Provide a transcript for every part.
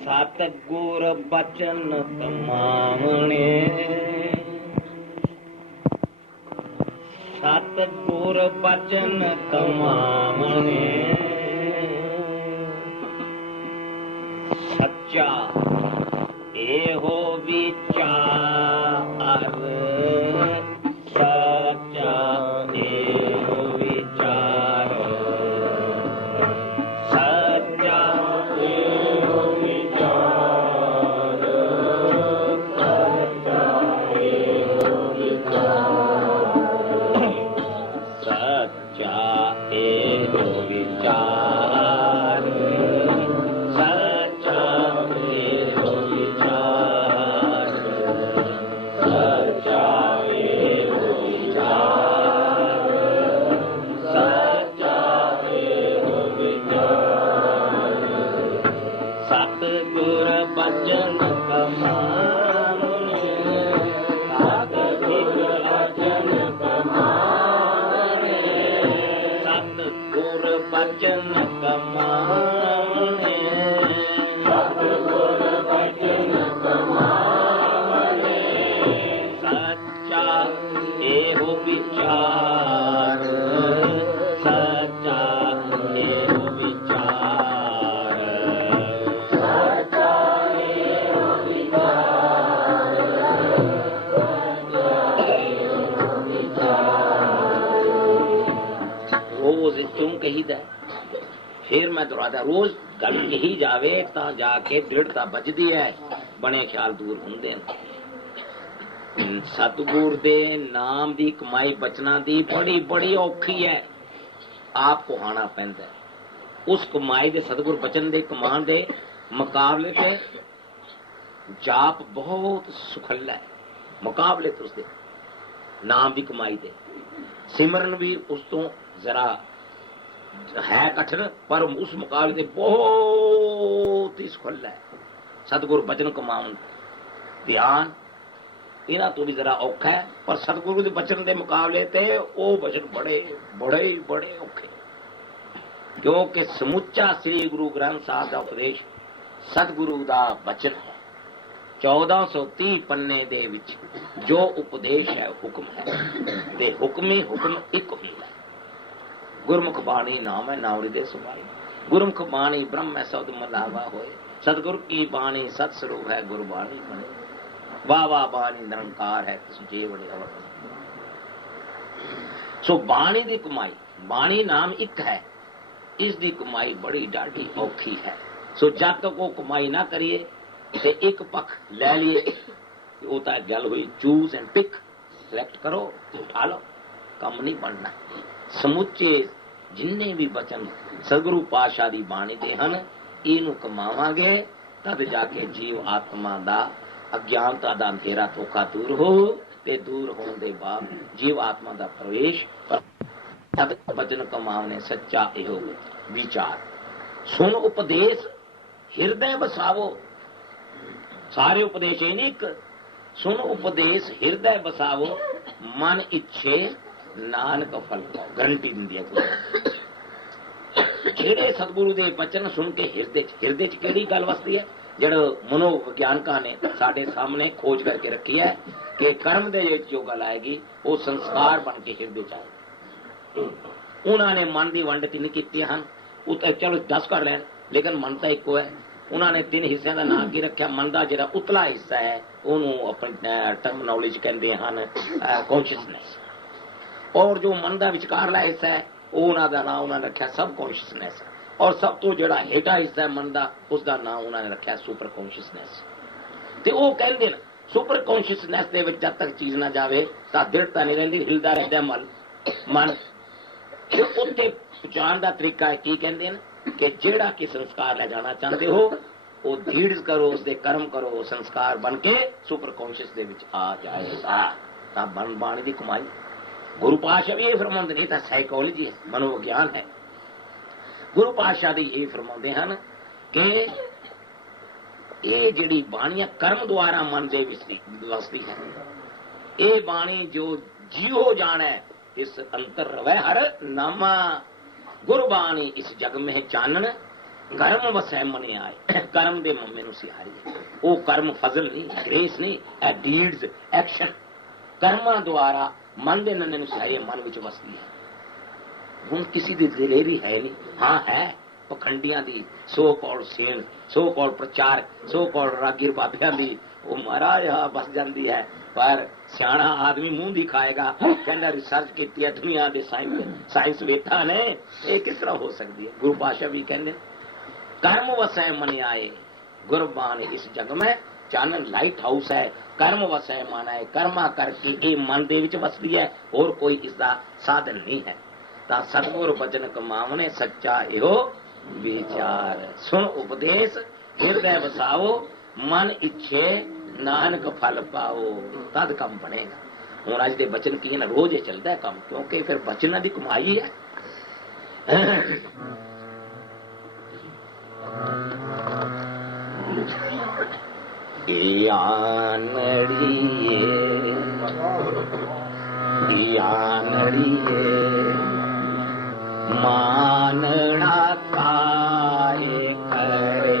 सतगुर बचन कमावने, सतगुर बचन कमावने, सच्चा एहो विचार, सच्चा एहो विचार, सच्चा एहो विचार, सच्चा एहो विचार, सच्चा एहो विचार, सच्चा एहो विचार, सच्चा एहो विचार, सच्चा एहो विचार, सतगुर बचन कमावने, सतगुर बचन कमावने, सतगुर बचन कमावने, सतगुर बचन कमावने, सच्चा एहो विचार, सच्चा एहो विचार, सच्चा एहो विचार, सच्चा एहो विचार। रोज क्यों कहीदा, फिर मैं दुहरादा, रोज गल कही जावे तां जाके दृढ़ता बजदी है, बने ख्याल दूर हुंदे ने। सतगुर दे नाम दी कमाई बचना दी बड़ी बड़ी औखी है, आपको आना पैंदा है। उस कमाई दे सतगुर बचन दे कमान दे मुकाबले ते जाप बहुत सुखल्ला है, मुकाबले तो उसदे नाम दी कमाई दे। सिमरन भी उस तो जरा है कठिन, पर उस मुकाबले ते बहुत ही सुखल्ला है। सतगुर बचन कमाउन ध्यान इन्हां तो भी जरा औखा है, पर सतगुरु दे बचन दे मुकाबले ते वो बचन बड़े बड़े बड़े औखे, क्योंकि समुचा श्री गुरु ग्रंथ साहब का उपदेश सतगुरु दा बचन है। 1430 पन्ने दे विच जो उपदेश है हुक्म है, ते हुक्मी हुक्म एक हुंदा है। गुरमुख बाणी नाम है नावड़ी दे सुभाई, गुरमुख बाणी ब्रह्म है शब्द मलावा होए, सतगुरु की बाणी सत स्वरूप है गुरबाणी बने, वाह वाह बाणी निरंकार है जे बड़े अवत। सो बाणी दी कमाई, बाणी नाम एक है, इस दी कमाई बड़ी डाढ़ी औखी है। सो जब तक वो कमाई ना करिए ते एक पक्ष ले लिए, वो तो गल हुई चूज एंड पिक, सिलेक्ट करो तो उठा लो, कम नहीं बनना। समुचे जिन्ने भी बचन सतगुरु पातशाह दी बाणी दे हन, इनू कमावांगे तद जाके जीव आत्मा दा अज्ञानता दा अंधेरा धोखा दूर हो, ते दूर होने दे बाद जीव आत्मा दा प्रवेश। तद बचन कमावने सच्चा एहो विचार, सुन उपदेश हृदय बसावो। सारे उपदेश ही नहीं, सुन उपदेश हृदय बसावो, मन इच्छे नानक फल पाओ। गारंटी दिंदी है जेड़े सतगुरु दे बचन सुन के हृदय च केड़ी गल वसदी है, जड़ो मनोविज्ञानकां ने साडे सामने खोज करके रखी है कि कर्म दे जो गल आएगी वो संस्कार बन के हृदय च आएगी। उन्होंने मन की वंड 3 की हैं, चलो 10 कर लैन, लेकिन मन तो एको है। उन्होंने 3 हिस्सों का नाम की रखा, मन का जो उतला हिस्सा है उन्होंने अपनी टर्मिनोलॉजी कहते हैं कॉन्शियसनेस, और जो मन का विचकारला हिस्सा है उन्होंने नाम उन्होंने रखा सब कॉन्शियसनेस, और सब तो जो हेठा हिस्सा है मन का उसका नाम उन्होंने रखा सुपर कॉन्शियसनेस। तो वो कहते हैं सुपर कॉन्शियसनेस के जब तक चीज ना जाए तो दृढ़ता नहीं रही, हिलता रहता मन। उत्थे पहुंचाने का तरीका है की कहते हैं कि जेड़ा कि संस्कार ले जाना चाहते हो वो धीरज करो, उसके कर्म करो, संस्कार बन के सुपर कॉन्शियस दे विच आ जाएगा। तब बन बाणी की कमाई गुरु पातशाह भी ये फरमाते हैं, तो साइकोलॉजी है, मनोविज्ञान है। गुरु पातशाह दी ये फरमाते हैं कि ये जिहड़ी बाणियां कर्म द्वारा मन दे विच वसदी है, ये बाणी जो जीव हो जाना है इस अंतर रवै हर नामा। गुरबाणी इस जग में चानन कर्म वसै मने आए। कर्म दे मम्मे नूं सिहारी। वो कर्म फजल नहीं, ग्रेस नहीं, ए डीड्स एक्शन कर्मां द्वारा मन दे नन्हे नूं सिहारी मन विच वसदी है। हुण किसी दी दिलेरी है नहीं, हाँ है पखंडियां दी, सो कॉल्ड सेन, सो कॉल्ड प्रचारक, सो कॉल्ड रागीर बाबियां दी वो महाराज हाँ बस जाती है। पर सियाणा आदमी मुंह दिखाएगा, कहना रिसर्च की दुनिया के साइंस वेता ने ये किस तरह हो सकती है। गुरु पातशाह भी कहते कर्म वसै मन आए। गुरबाणी इस जग में चानन लाइट हाउस है। कर्म वसै मन आए, कर्मा करके ये मन दे विच वसदी है और कोई इसका साधन नहीं है। ता सतगुर बचन कमावने सच्चा इहो विचार। सुन उपदेश हृदय बसाओ, मन इच्छे नानक फल पाओ, तद कम बनेगा। हूँ अज के बचन की ना रोज ही चलता है कम, क्योंकि फिर बचना की कमाई है। मानना काहे करे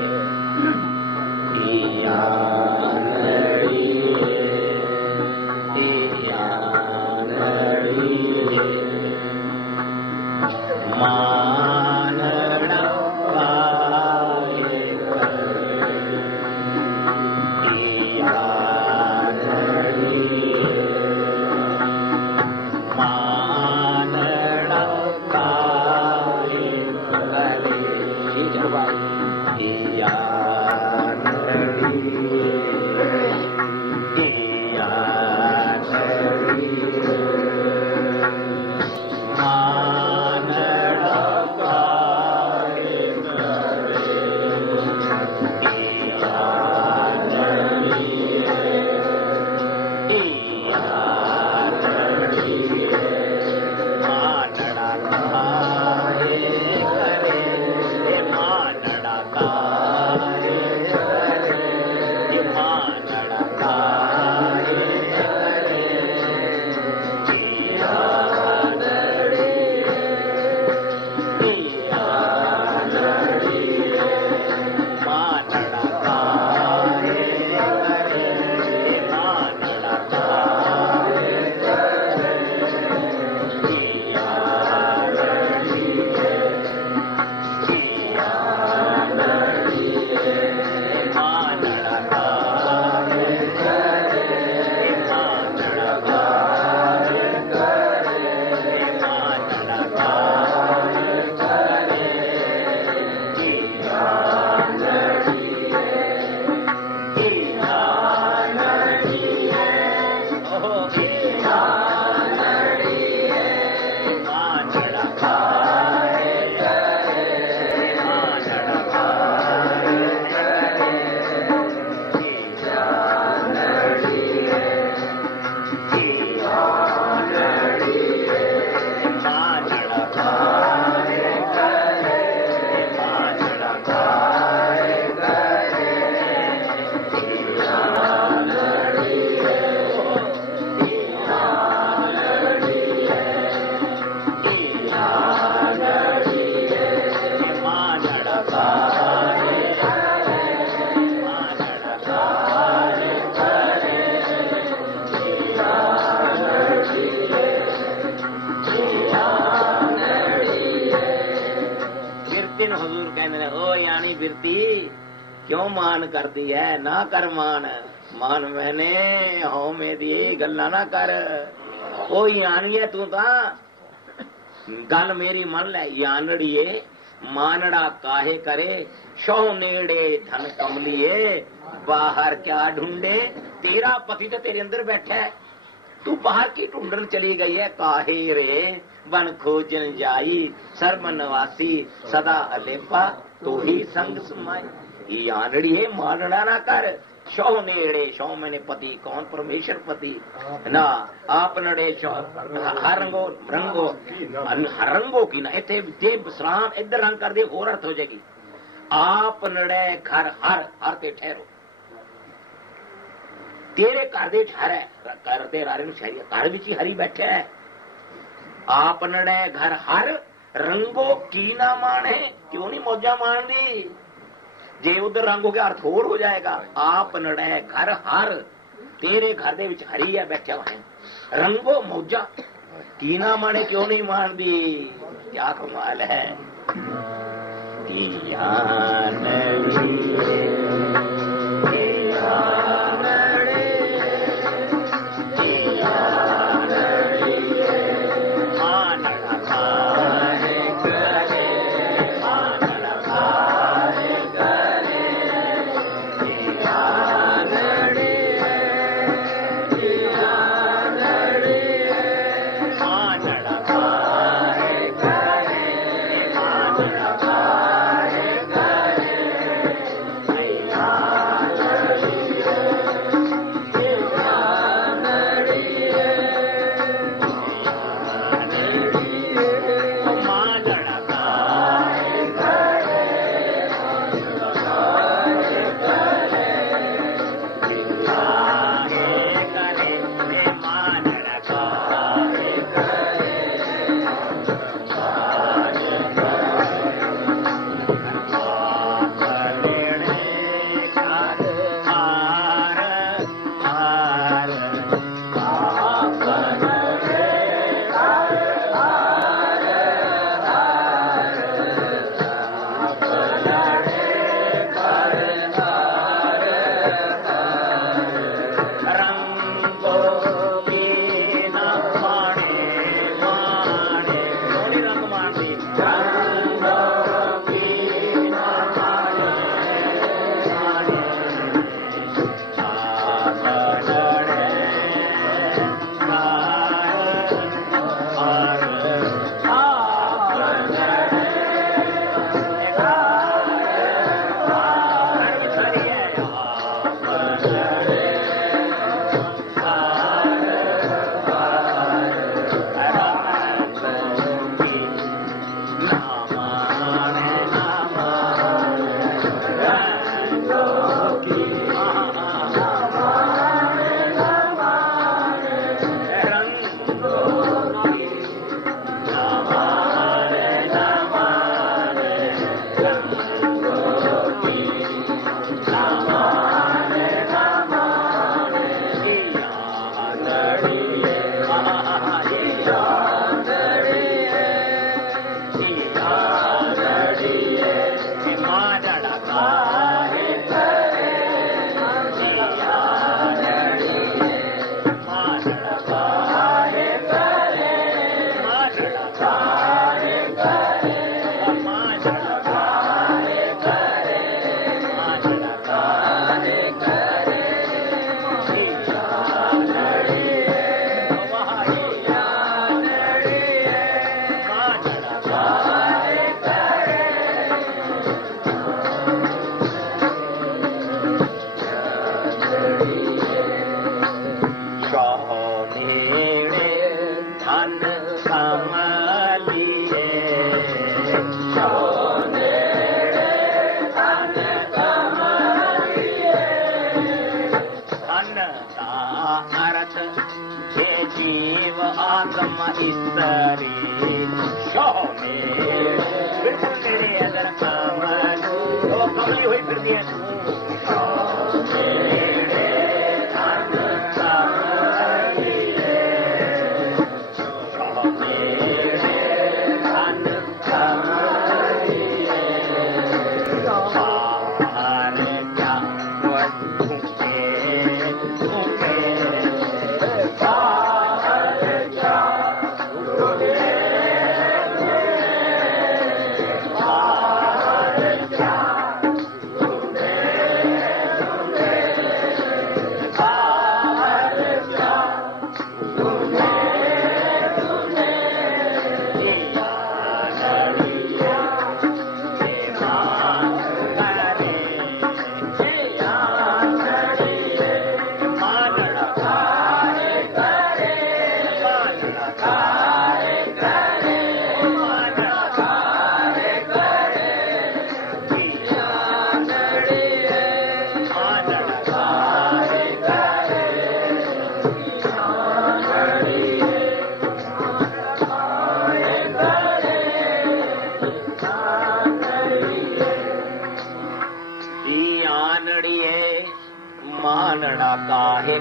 क्यों मान करती है ना कर मान। मान मैंने हो मेरी गल्ला ना कर। ओ यानी है तू ता गल मेरी मन ले यानड़िए मानड़ा काहे करे। शो नेड़े धन कमलिए बाहर क्या ढूंढे। तेरा पति तो तेरे अंदर बैठा है, तू बाहर की ढूंढन चली गई है। काहे रे बन खोजन जाई सर्वनवासी सदा अलेपा तो ही संग समाई। यानड़ी है मानना ना कर। शो नेड़े शो मैंने पति कौन परमेश्वर पति ना आप नड़े शो हरंगो रंगो हरंगो की ना इतने जे विश्राम इधर रंग कर दे और अर्थ हो जाएगी। आप नड़े घर हर हर ते ठहरो। तेरे घर दे हर है कर दे रारे नु शहरी घर विच ही हरी बैठा है। आप नड़े घर हर रंगो की ना माने, क्यों नहीं मौजा मान दी? जे उधर रंगों के अर्थ होर हो जाएगा। आप नड़े घर हर, तेरे घर दे विच हरी है बैठा हुआ है, रंगो मौजा की ना माने, क्यों नहीं मान दी? क्या कमाल है।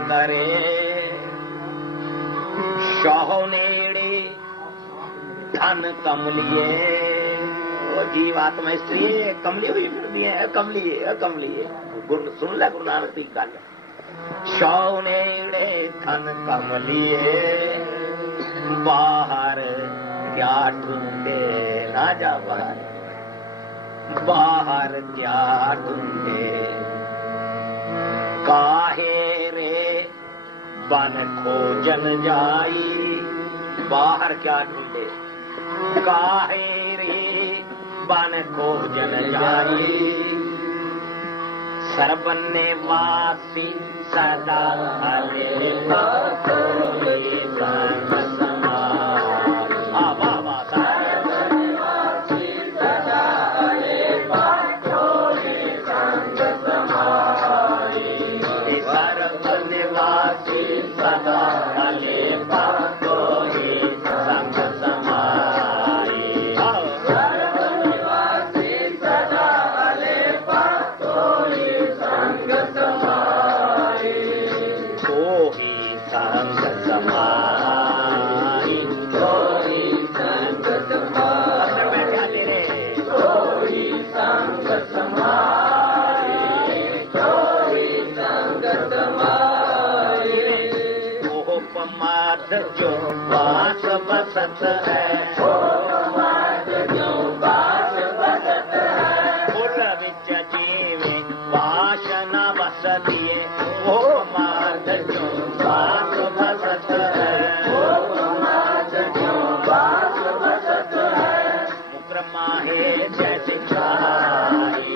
करे शाहो नेड़े धन कमलिए। वो जीवात्मा स्त्री कमली हुई फिरती है, कमली है। गुरु सुन ले गुरु नानक की गल। शाहो नेड़े धन कमलिए बाहर क्या ढूंढे ना जा बाहर क्या ढूंढे काहे रे बन खोजन जाई। बाहर क्या ढूंढे काहे रे बन खोजन जाई। सरबन्ने वासी सदा हले कोई संग समाई। वाह वाह सरबन्ने वासी सदा हले कोई संग समाई। सरबन्ने वासी सदा हले कोई संग समाई। सरबन्ने वासी सदा हले कोई संग समाई। कोई संग समाई कोई संग समाई। अंदर बैठा तेरे कोई संग समाई कोई संग समाई। ओह पमाद जो बास बसत है पमाद जो बास बसत है। फुल विच जीवे वासना बसतिए ओ पमाद जो बास बसत है। ओ पमाद जो बास बसत है। मुकर माहे जैसे चाहे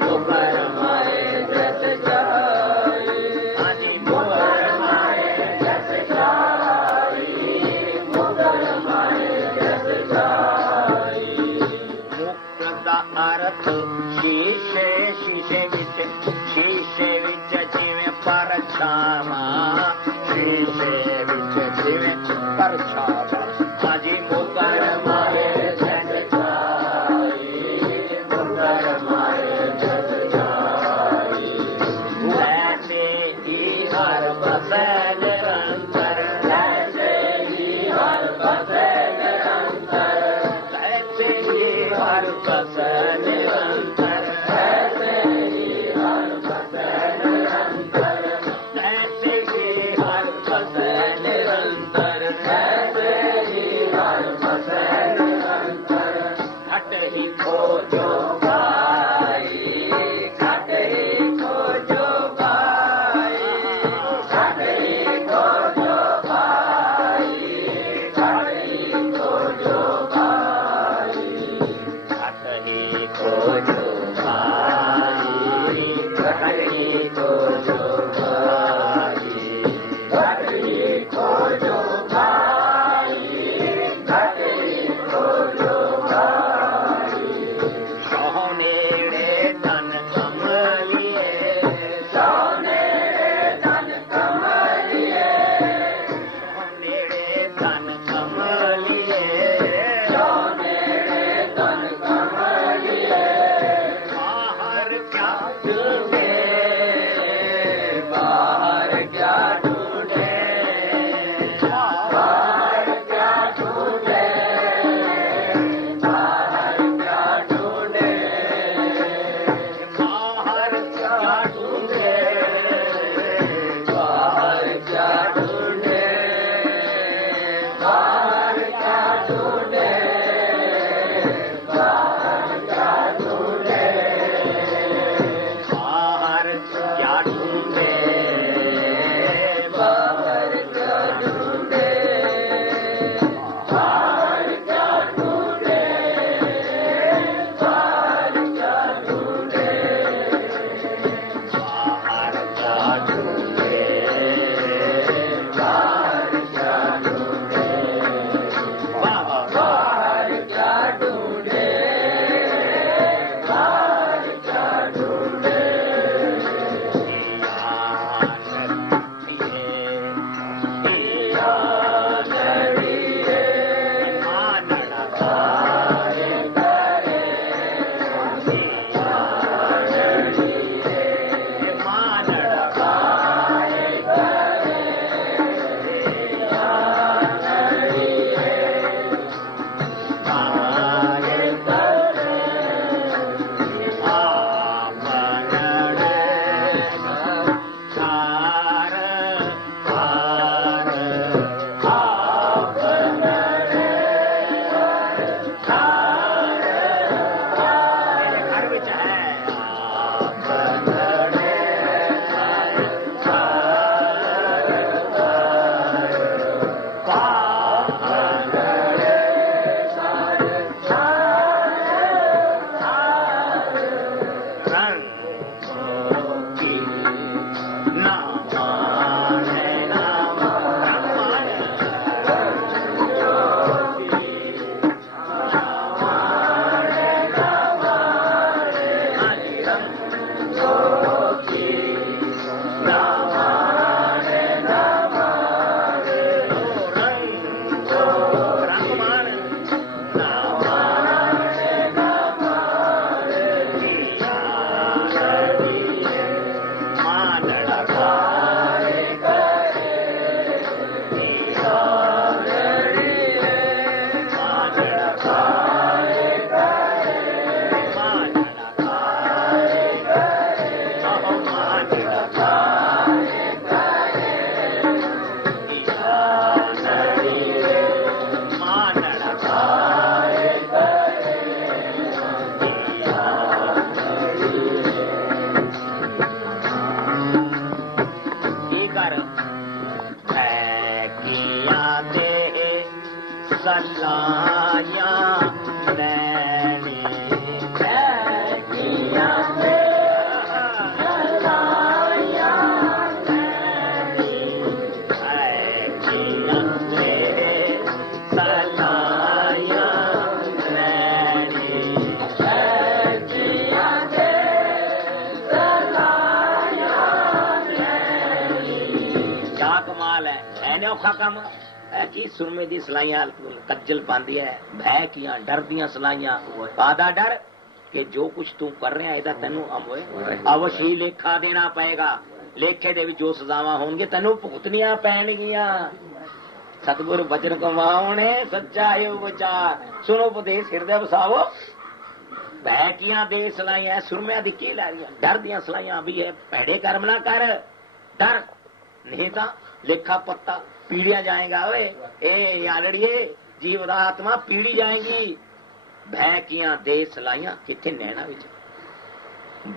मुकर माहे जैसे चाहे। हाजी मुकर माहे जैसे चाहे मुकर माहे जैसे चाहे। मुकर दा अर्थ शीशे विच जिवें परछावा। शीशे विच जिवें परछावा। हाजी मुकर माहे जैसे चाहे मुकर माहे जैसे चाहे। ऐसे ही हर बसे निरंतर ऐसे ही हर बसे निरंतर। ऐसे ही हर बसे निरंतर ऐसे ही हर बसे निरंतर। ऐसे ही हर बसे निरंतर ऐसे सलाया नैनी बहकियां दे सलाया नैनी बहकियां दे सलाया नैनी बहकियां दे सलाया नैनी। क्या कमाल है नहीं औखा काम की सुरमे दी सलाइयां कज्जल पांदी है भैकियां डर दियां सलाइयां कादा डर कि जो कुछ तू कर रहा है तेनू अवश्य लेखा देना पएगा लेखे दे जो सजावां होणगे तेनू भुगतनियां पैणगियां। सतगुरु बचन कमावणे सच्चा है विचार सुनो उपदेश हृदय वसावो भैकियां दे सलाइयां सुरमिया दी की लै रही डर दियां सलाइयां भी है भैड़े कर्म ना कर डर नहीं था लेखा पत्ता पीड़िया जाएगा ओए ए यालड़िए जीव आत्मा पीड़ी जाएगी। भैकियां दे सलाइयां किथे नैना विच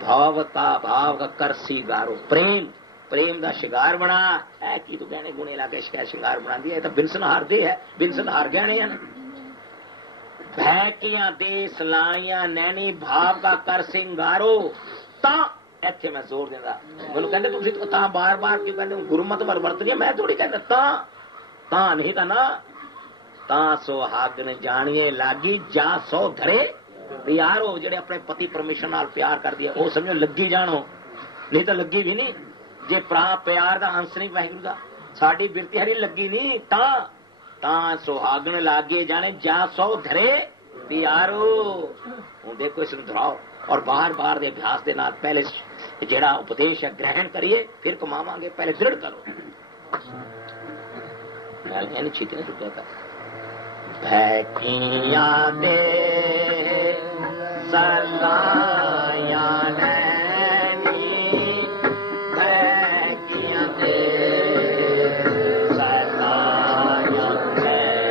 भावता भाव का कर सिगारो प्रेम प्रेम का शिगार बना है की तू गहने गुणे लाके शिगार बना दिया तो बिनसन हार दे है बिनसन हार गहने हैं। भैकियां दे सलाइयां नैनी भाव का कर सिंगारो ता ਇੱਥੇ ਮੈਂ ਜ਼ੋਰ ਦਿੰਦਾ ਮੈਨੂੰ ਕਹਿੰਦੇ ਤੁਸੀਂ ਤਾਂ ਬਾਰ-ਬਾਰ ਕਿਉਂ ਕਹਿੰਦੇ ਹੋ ਗੁਰਮਤਿ ਵਰਤਦੀ ਮੈਂ ਥੋੜੀ ਕਹਿੰਦਾ ਤਾਂ ਨਹੀਂ ਤਾਂ ਨਾ ਤਾਂ ਸੁਹਾਗਣ ਜਾਣੀਏ ਲਾਗੀ ਜਾ ਸੋ ਧਰੇ ਪਿਆਰ ਹੋ ਜਿਹੜੇ ਆਪਣੇ ਪਤੀ ਪਰਮੇਸ਼ਰ ਨਾਲ ਪਿਆਰ ਕਰਦੀ ਹੈ ਉਹ ਸਮਝੋ ਲੱਗੀ ਜਾਣੋ ਨਹੀਂ ਤਾਂ ਲੱਗੀ ਵੀ ਨਹੀਂ ਜੇ ਭਰਾ ਪਿਆਰ ਦਾ ਅੰਸ਼ ਨਹੀਂ ਵਾਹਿਗੁਰੂ ਦਾ ਸਾਡੀ ਬਿਰਤੀ ਹਰੀ ਲੱਗੀ ਨਹੀਂ ਤਾਂ ਸੁਹਾਗਣ ਲਾਗੇ ਜਾਣੇ ਜਾ ਸੋ ਧਰੇ ਪਿਆਰੋ ਹੁਣ ਦੇਖੋ ਇਸ ਨੂੰ ਦੁਹਰਾਓ और बार बार दे अभ्यास के नाल पहले जेड़ा उपदेश है ग्रहण करिए फिर कमावांगे पहले दृढ़ करो छीते छुट्टिया कर भैकियां दे सलाया नैनी भैकियां दे सलाया नैनी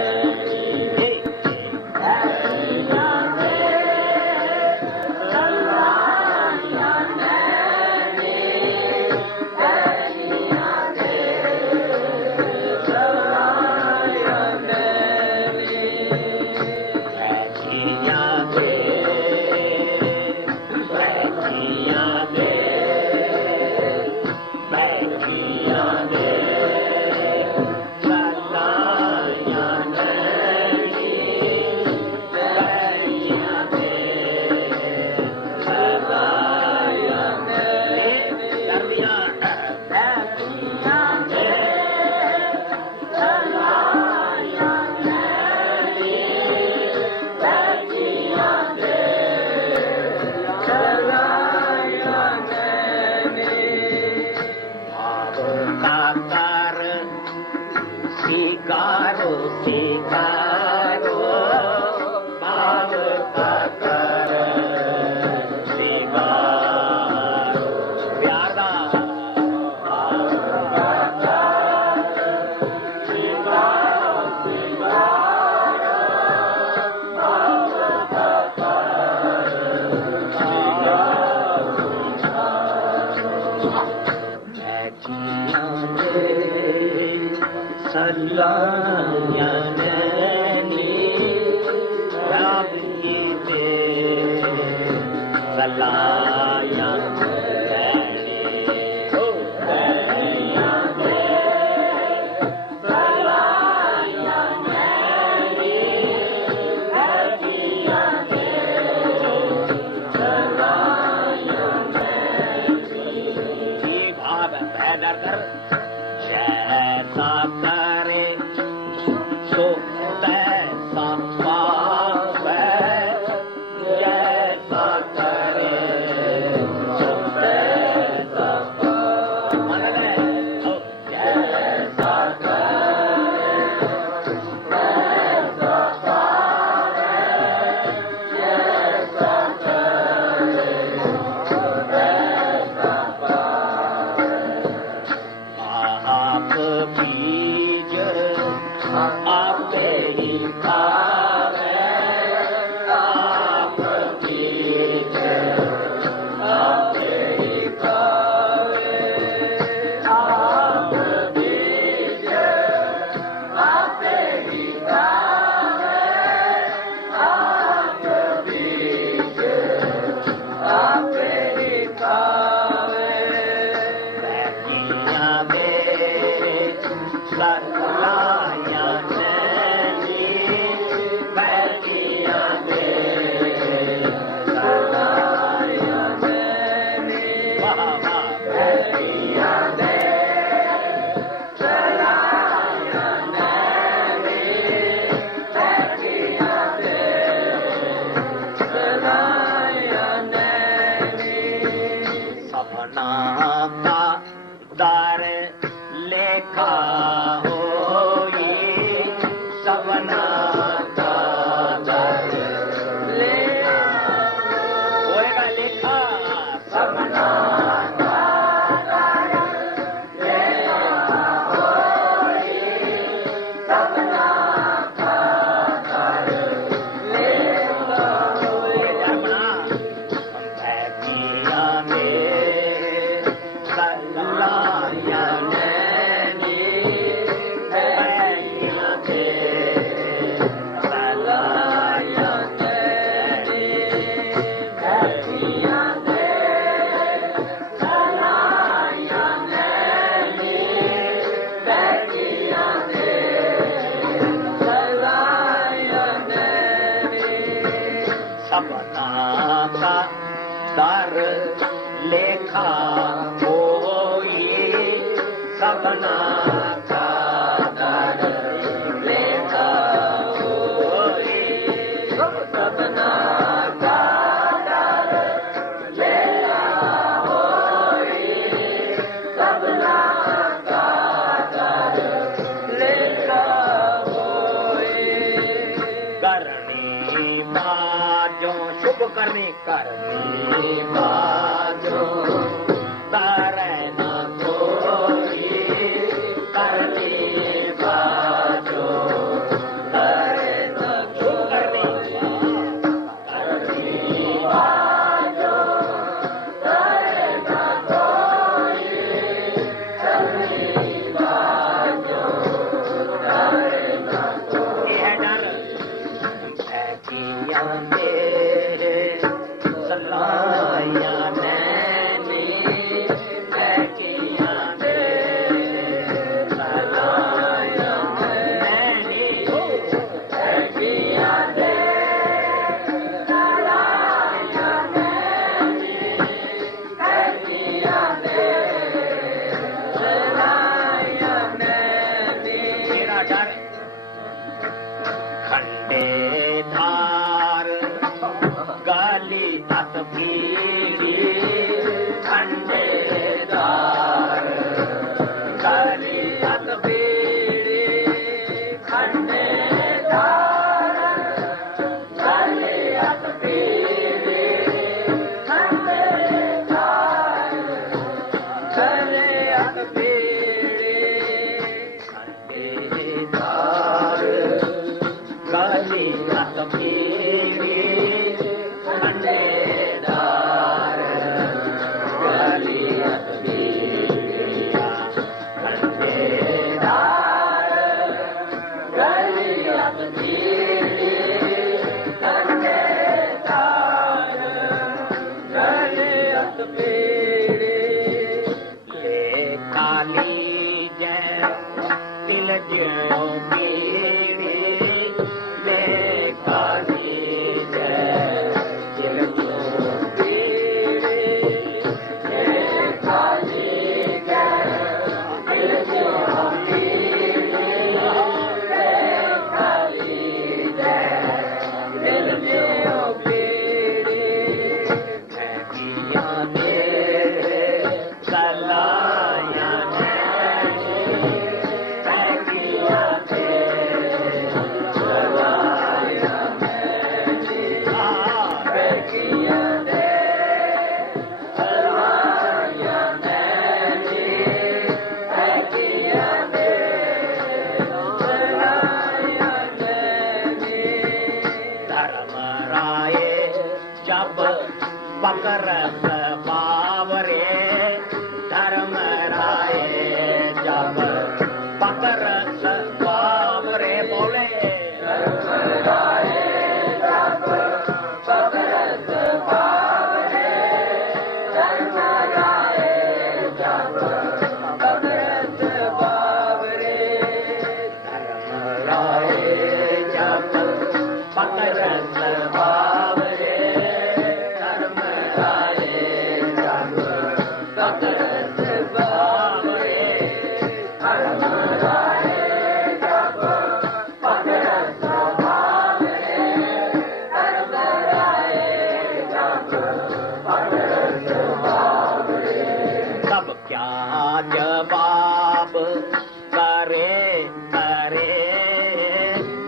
करे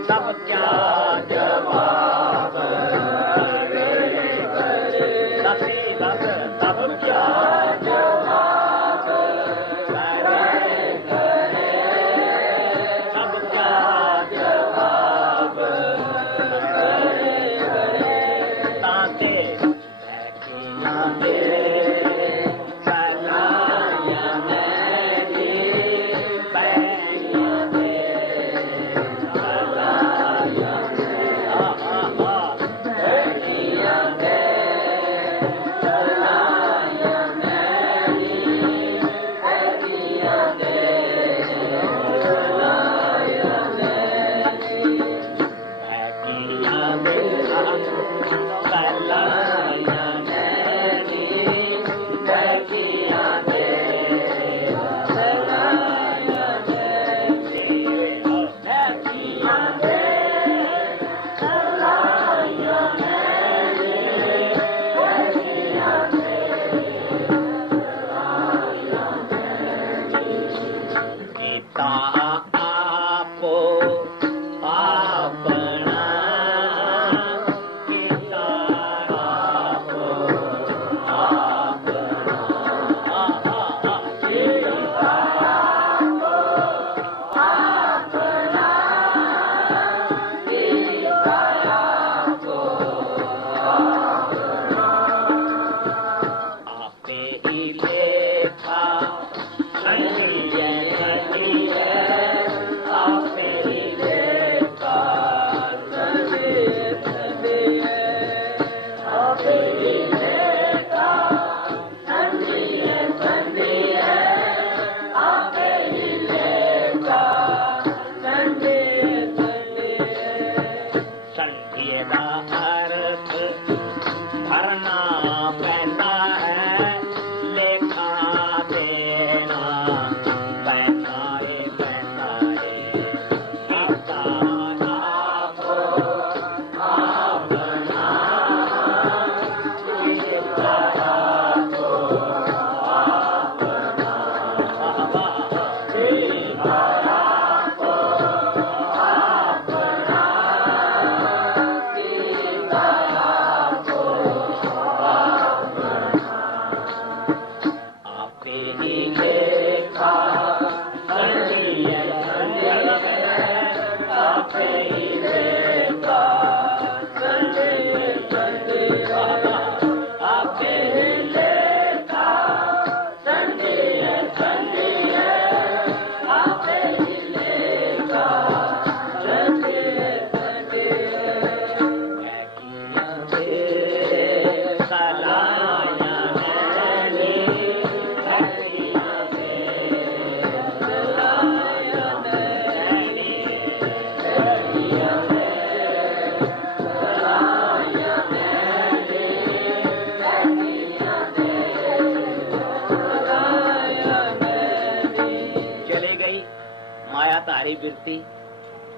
तब क्या जवाब नसीबत तब क्या जवाब करे तब क्या जवाब ताते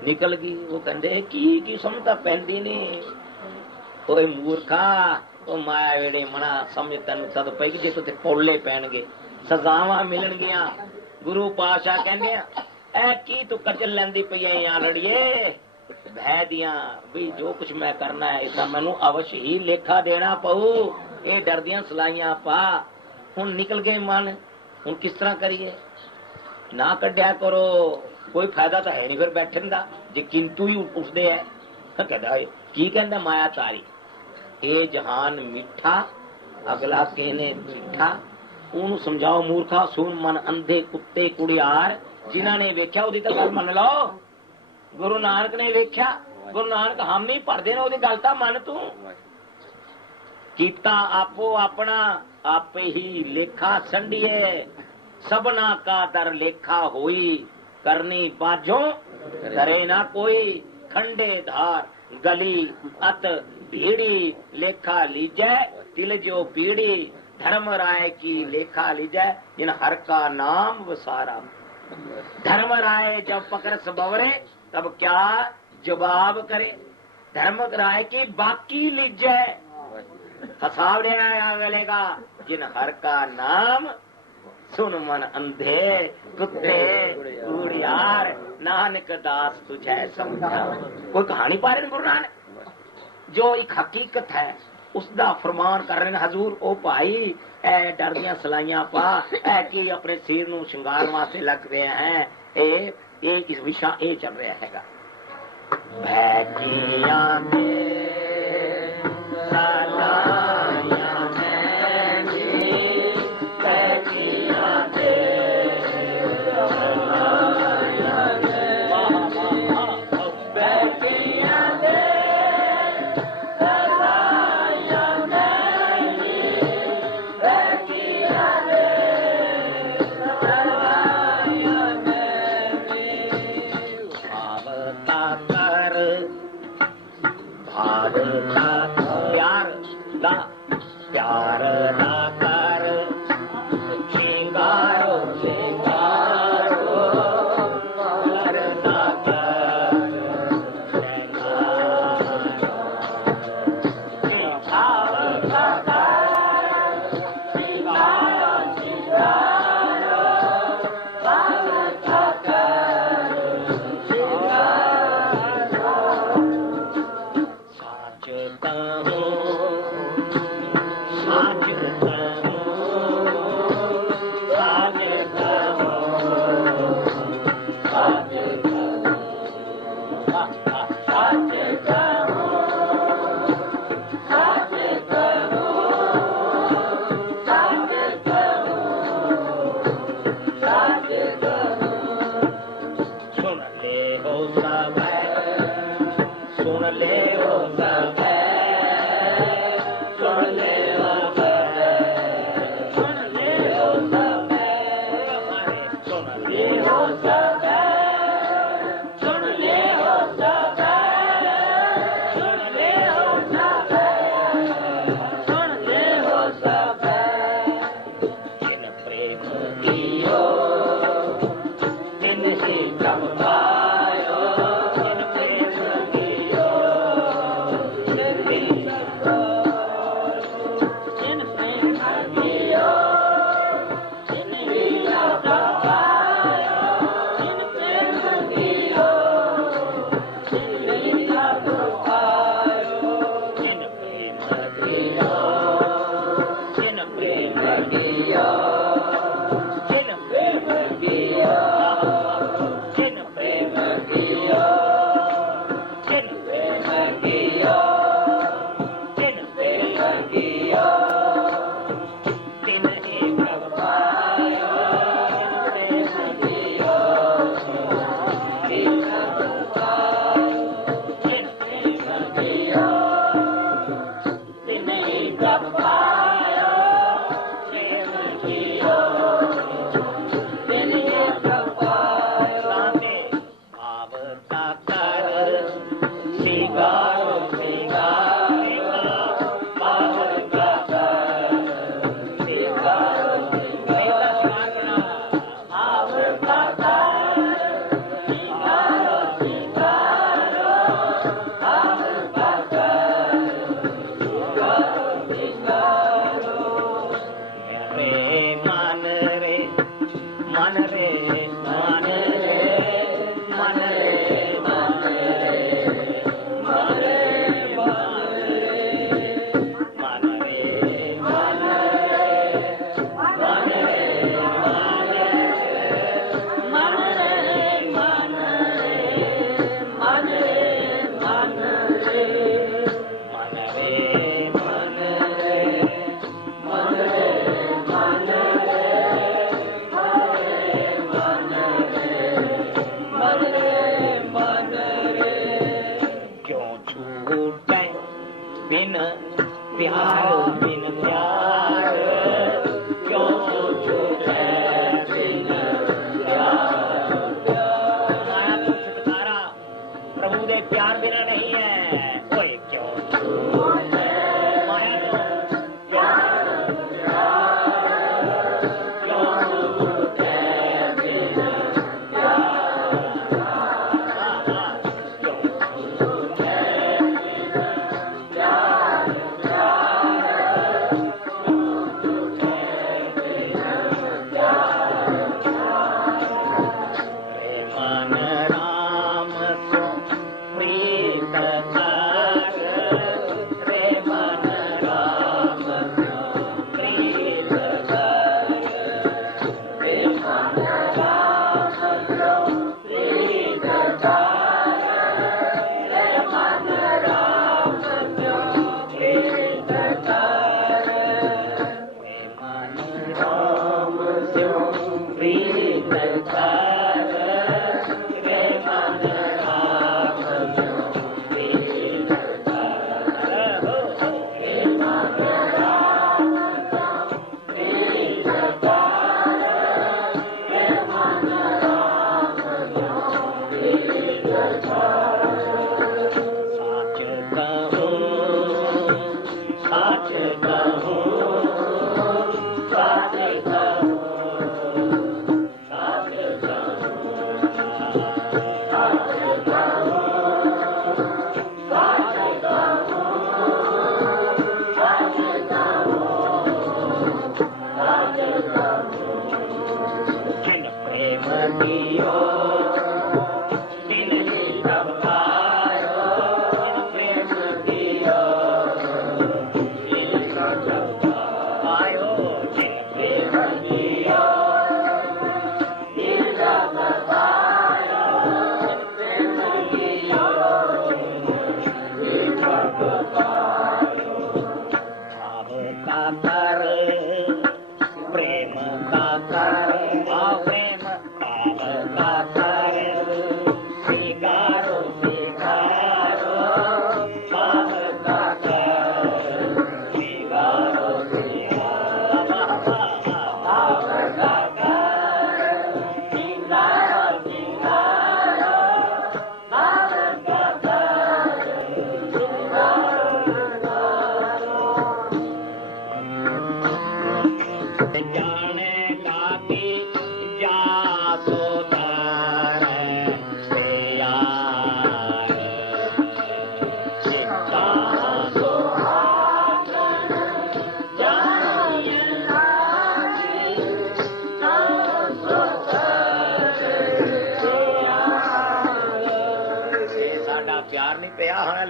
निकल गई। वो कहते की समझता पैंदी नहीं कोई मूर्खा वो माया वेड़े मना समझ तेन तद पेगी जे तुझे पौले पैणगे सजावां मिलणगियां। गुरु पातशाह कहंदे ऐ की तू कचल लैंदी पई ऐ आ लड़िए भै दियां भी जो कुछ मैं करना है इसका मैनू अवश्य ही लेखा देना पऊ। ये डरदियां सलाइयां पा हुण निकल गए मन हुण किस तरह करिए ना कढ़िया करो कोई फायदा तो है नहीं फिर बैठन का जे किंतु ही उठते है कहता की कहता माया तारी ये जहान मीठा अगला कहने मीठा ओनू समझाओ मूर्खा सुन मन अंधे कुत्ते कुड़ियार जिन्होंने वेख्या ओदी तो गल मन लो। गुरु नानक ने वेख्या गुरु नानक हम नहीं पढ़ते ना ओदी गल तां मन तू कीता आपो अपना आपे ही लेखा संडिए सबना का दर लेखा होई करनी बाजो करे ना कोई खंडे धार गली अत भीड़ी लेखा लीजै तिल जो पीड़ी धर्म राय की लेखा लीजै जिन हर का नाम वसारा। धर्म राय जब पकड़ सबवड़े तब क्या जवाब करे धर्म राय की बाकी लीजै हसावड़े अगले का जिन हर का नाम सुन मन अंधे कुत्ते कूड़ियार नानक दास तुझे समझा। कोई कहानी पा रहे गुरु नानक, जो एक हकीकत है उसका फरमान कर रहे हैं हजूर। ओ भाई ए डर दियां सलाइयां पा ए कि अपने सिर नूं श्रृंगार वास्ते लग रहे हैं। ए इस विषा ए चल रहा हैगा। बैठियां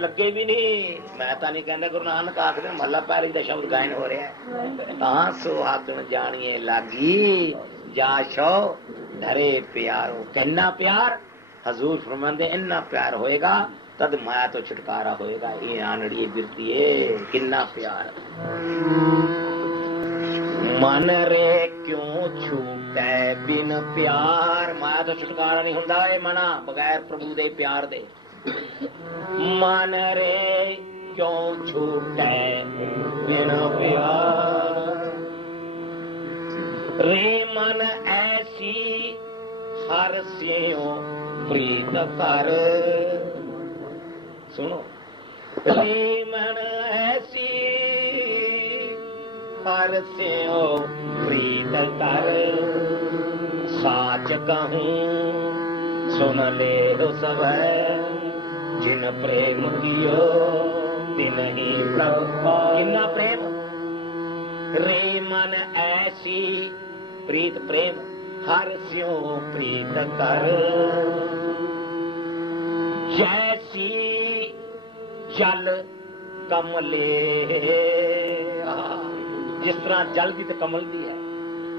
लगे भी नहीं। मैं तो नहीं कहता, गुरु नानक आखदे महला पैरी का शब्द गायन हो रहा है। तां सुहागण जानिए लागी जा शो धरे प्यारो। किन्ना प्यार, हजूर फरमांदे इन्ना प्यार होएगा तद माया तो छुटकारा होएगा। ये आनड़िए बिरतीए किन्ना प्यार। मन रे क्यों छूटे बिन प्यार। माया तो छुटकारा नहीं हुंदा ए मना बगैर प्रभु दे प्यार दे। मन रे क्यों छूटे बिन प्यार। रे मन ऐसी हर स्यों प्रीत कर। सुनो, रे मन ऐसी हर स्यों प्रीत कर। साच कहूं सुन ले दो सब, जिन प्रेम कियो तिन ही प्रभु। किन्ना प्रेम। रे मन ऐसी प्रीत प्रेम हर स्यों प्रीत कर। जैसी जल कमले। जिस तरह जल की तो कमल दी है,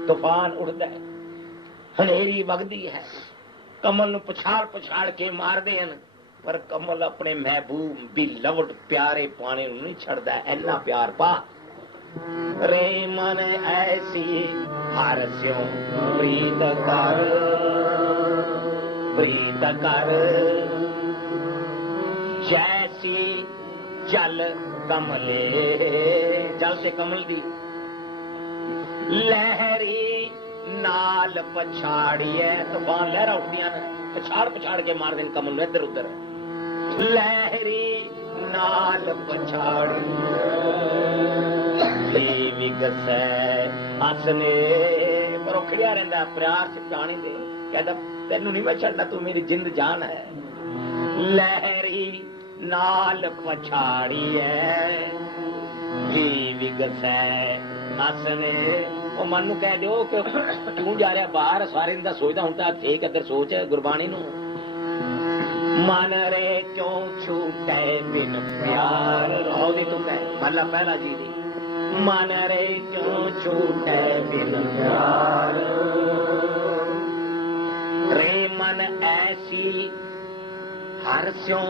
तूफान उड़ता है, हनेरी वगदी है, कमल नूं पछाड़ पछाड़ के मारदे हैं, पर कमल अपने महबूब भी लवट प्यारे पाने नहीं छड़दा। इन्ना प्यार पा। रे मन ऐसी हर स्यों प्रीत कर। प्रीत कर जैसी जल कमले। जल से कमल दी लहरी नाल पछाड़िए। तूफान लहरा उठदियां ने, पछाड़ पछाड़ के मार देन कमल इधर उधर। लहरी नाल पछाड़ी विगसै हसने। पर खड़िया रहंदा प्यार से पानी दे। कहता तेनू नहीं मैं छड़ना, तू मेरी जिंद जान है। लहरी नाल पछाड़ी है विगसै हसने। ਉਹ ਮਨ ਨੂੰ ਕਹਿ ਦਿਓ ਕਿ ਤੂੰ ਜਾ ਰਿਹਾ ਬਾਹਰ, ਸਾਰੇ ਦਾ ਸੋਚਦਾ ਹੁੰਦਾ ਠੀਕ ਇੱਧਰ ਸੋਚ ਗੁਰਬਾਣੀ ਨੂੰ। ਮਨ ਰੇ ਕਿਉਂ ਛੂਟੇ ਬਿਨ ਪਿਆਰ। ਉਹਦੀ ਤੂੰ ਕਹਿ ਮਹਲਾ ਪਹਿਲਾ ਜੀ ਦੀ। ਮਨ ਰੇ ਕਿਉਂ ਛੂਟੇ ਬਿਨ ਪਿਆਰ। ਰੇ ਮਨ ਐਸੀ हर स्यों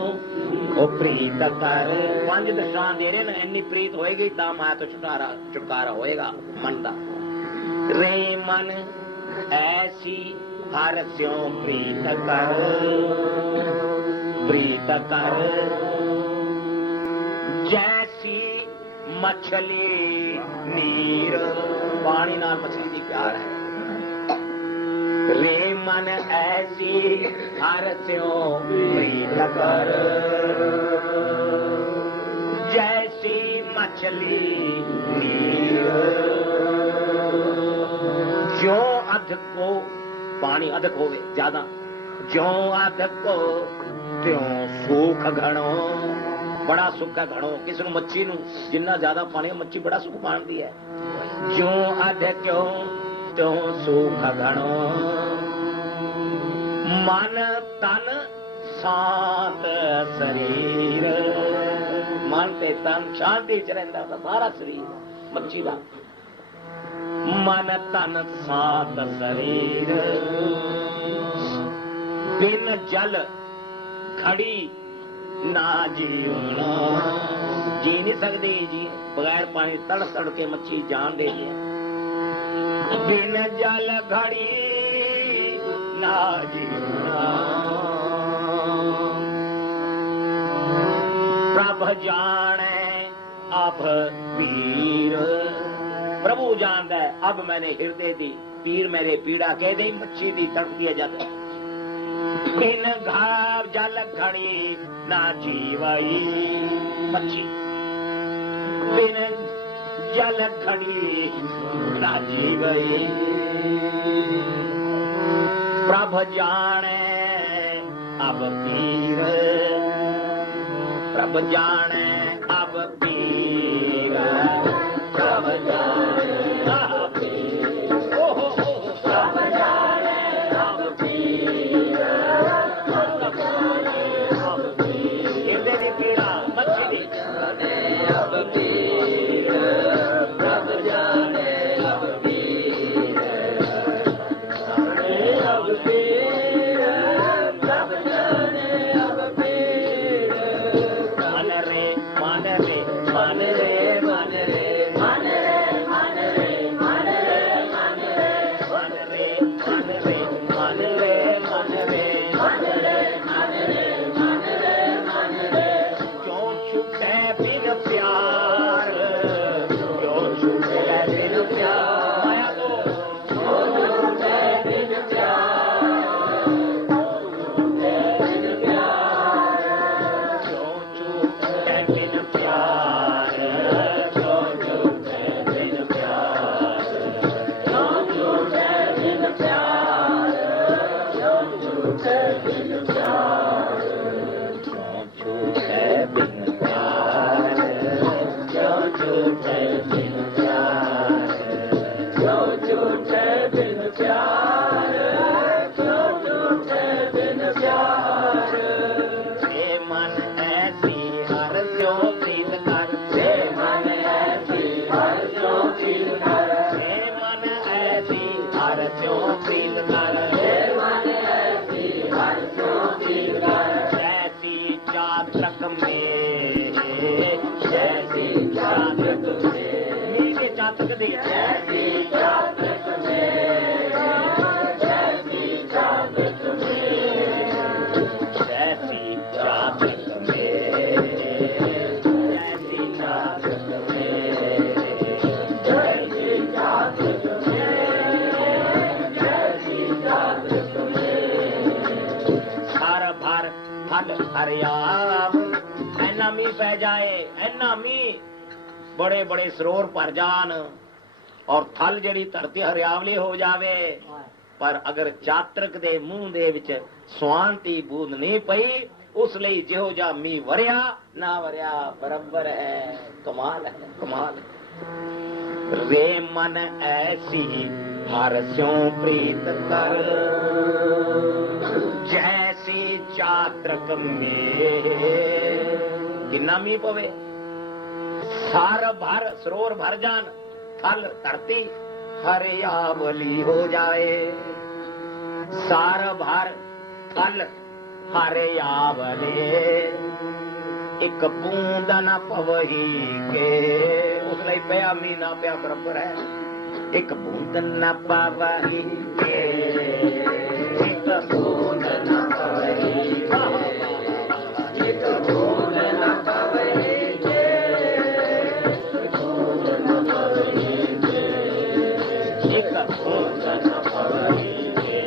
ओ प्रीत कर। पंज दशां दे रहे ना, इन्नी प्रीत होएगी ता माया तो छुटकारा होएगा मन दा। रे मन ऐसी हर स्यों प्रीत कर। प्रीत कर जैसी मछली नीर। पानी नाल मछली दी प्यार है। रे मन ऐसी हर त्यों प्रीत कर, जैसी मछली नीर। ज्यों अधिक को पानी अधिक होवे ज्यादा, ज्यों अधिक को त्यों सुख घणो। बड़ा सुख है घणो, किस नूं मच्छी नूं जिन्ना ज्यादा पानी मच्छी बड़ा सुख पाती है। ज्यों अधिक क्यों त्यों सुख घणो, मन तन शांत शरीर। मन ते तन शांति च रहिंदा सारा शरीर मच्छी दा। मन तन शांत शरीर, बिन जल घड़ी ना जीवना। जी नहीं सकती जी बगैर पानी, तड़ तड़ के मच्छी जान दे है। बिन जल घड़ी ना जीवना, प्रभ जाने अब पीर। प्रभु जानता है अब मैंने हृदय दी पीर, मेरे पीड़ा कह दे मच्छी दी तड़पती है जद। बिन घाव जल घड़ी ना जीवई मच्छी, बिन जल घड़ी ना जीवई। प्रभ जाने अब पीर, प्रभ जाने अब पीर। प्रभ जाने अब पीर, ओहो प्रभ जाने अब पीर। हृदय दी पीड़ा मच्छी दी अब पीर। प्रभ जाने अब पीर, अब पीर। प्रभ जाने अब पीर। मन रे मन रे मन रे मन रे मन रे मन रे मन रे मन रे मन रे मन रे मन रे मन रे मन रे मन रे मन रे मन रे। क्यों छूटे बिन प्यार, क्यों छूटे बिन प्यार। माया को क्यों छूटे बिन प्यार, क्यों छूटे बिन प्यार। क्यों छूटे बिन प्यार, क्यों छूटे बिन प्यार। क्यों छूटे बिन प्यार, क्यों छूटे बिन प्यार। क्यों छूटे बिन प्यार, क्यों छूटे बिन प्यार। क्यों छूटे बिन प्यार। हे मन ऐसी हर त्यों प्रीत कर, हे मन ऐसी हर त्यों प्रीत कर। हे मन ऐसी हर त्यों प्रीत कर, हे मन ऐसी हर त्यों प्रीत कर। जैसी चातक में, जैसी चातक में, नीचे चातक दी। जैसी चातक में, जैसी चातक में, जैसी चातक में, जैसी चातक में, जैसी चातक में, जैसी चातक में। हर भर फल हरियाव, ऐना मी पै जाए, ऐना मी बड़े बड़े सरोवर भर जान और थल जड़ी धरती हरियावली हो जावे। पर अगर चातरक दे मुंह दे विच स्वांति बूंद नहीं पई, उस ਲਈ ਜਿਹੋ ਜਿਹਾ ਮੀਂਹ ਵਰਿਆ ਨਾ ਵਰਿਆ ਬਰਾਬਰ ਹੈ। ਕਮਾਲ ਹੈ, ਕਮਾਲ ਹੈ। रे मन ऐसी हर स्यों प्रीत कर, जैसी चातरक में। किन्ना मी पवे, सार भर सरोवर भर जान, थल धरती हरियावली हो जाए। सार भर थल हरियावले, एक बूंद न पवही के। उस ਲਈ ਪਿਆ ਮੀਂਹ ਨਾ ਪਿਆ ਬਰਾਬਰ ਹੈ। एक बूंद न पवही के, एक बूंद न पवही के, एक बूंद न पवही के, एक बूंद न पवही के, एक बूंद न पवही के।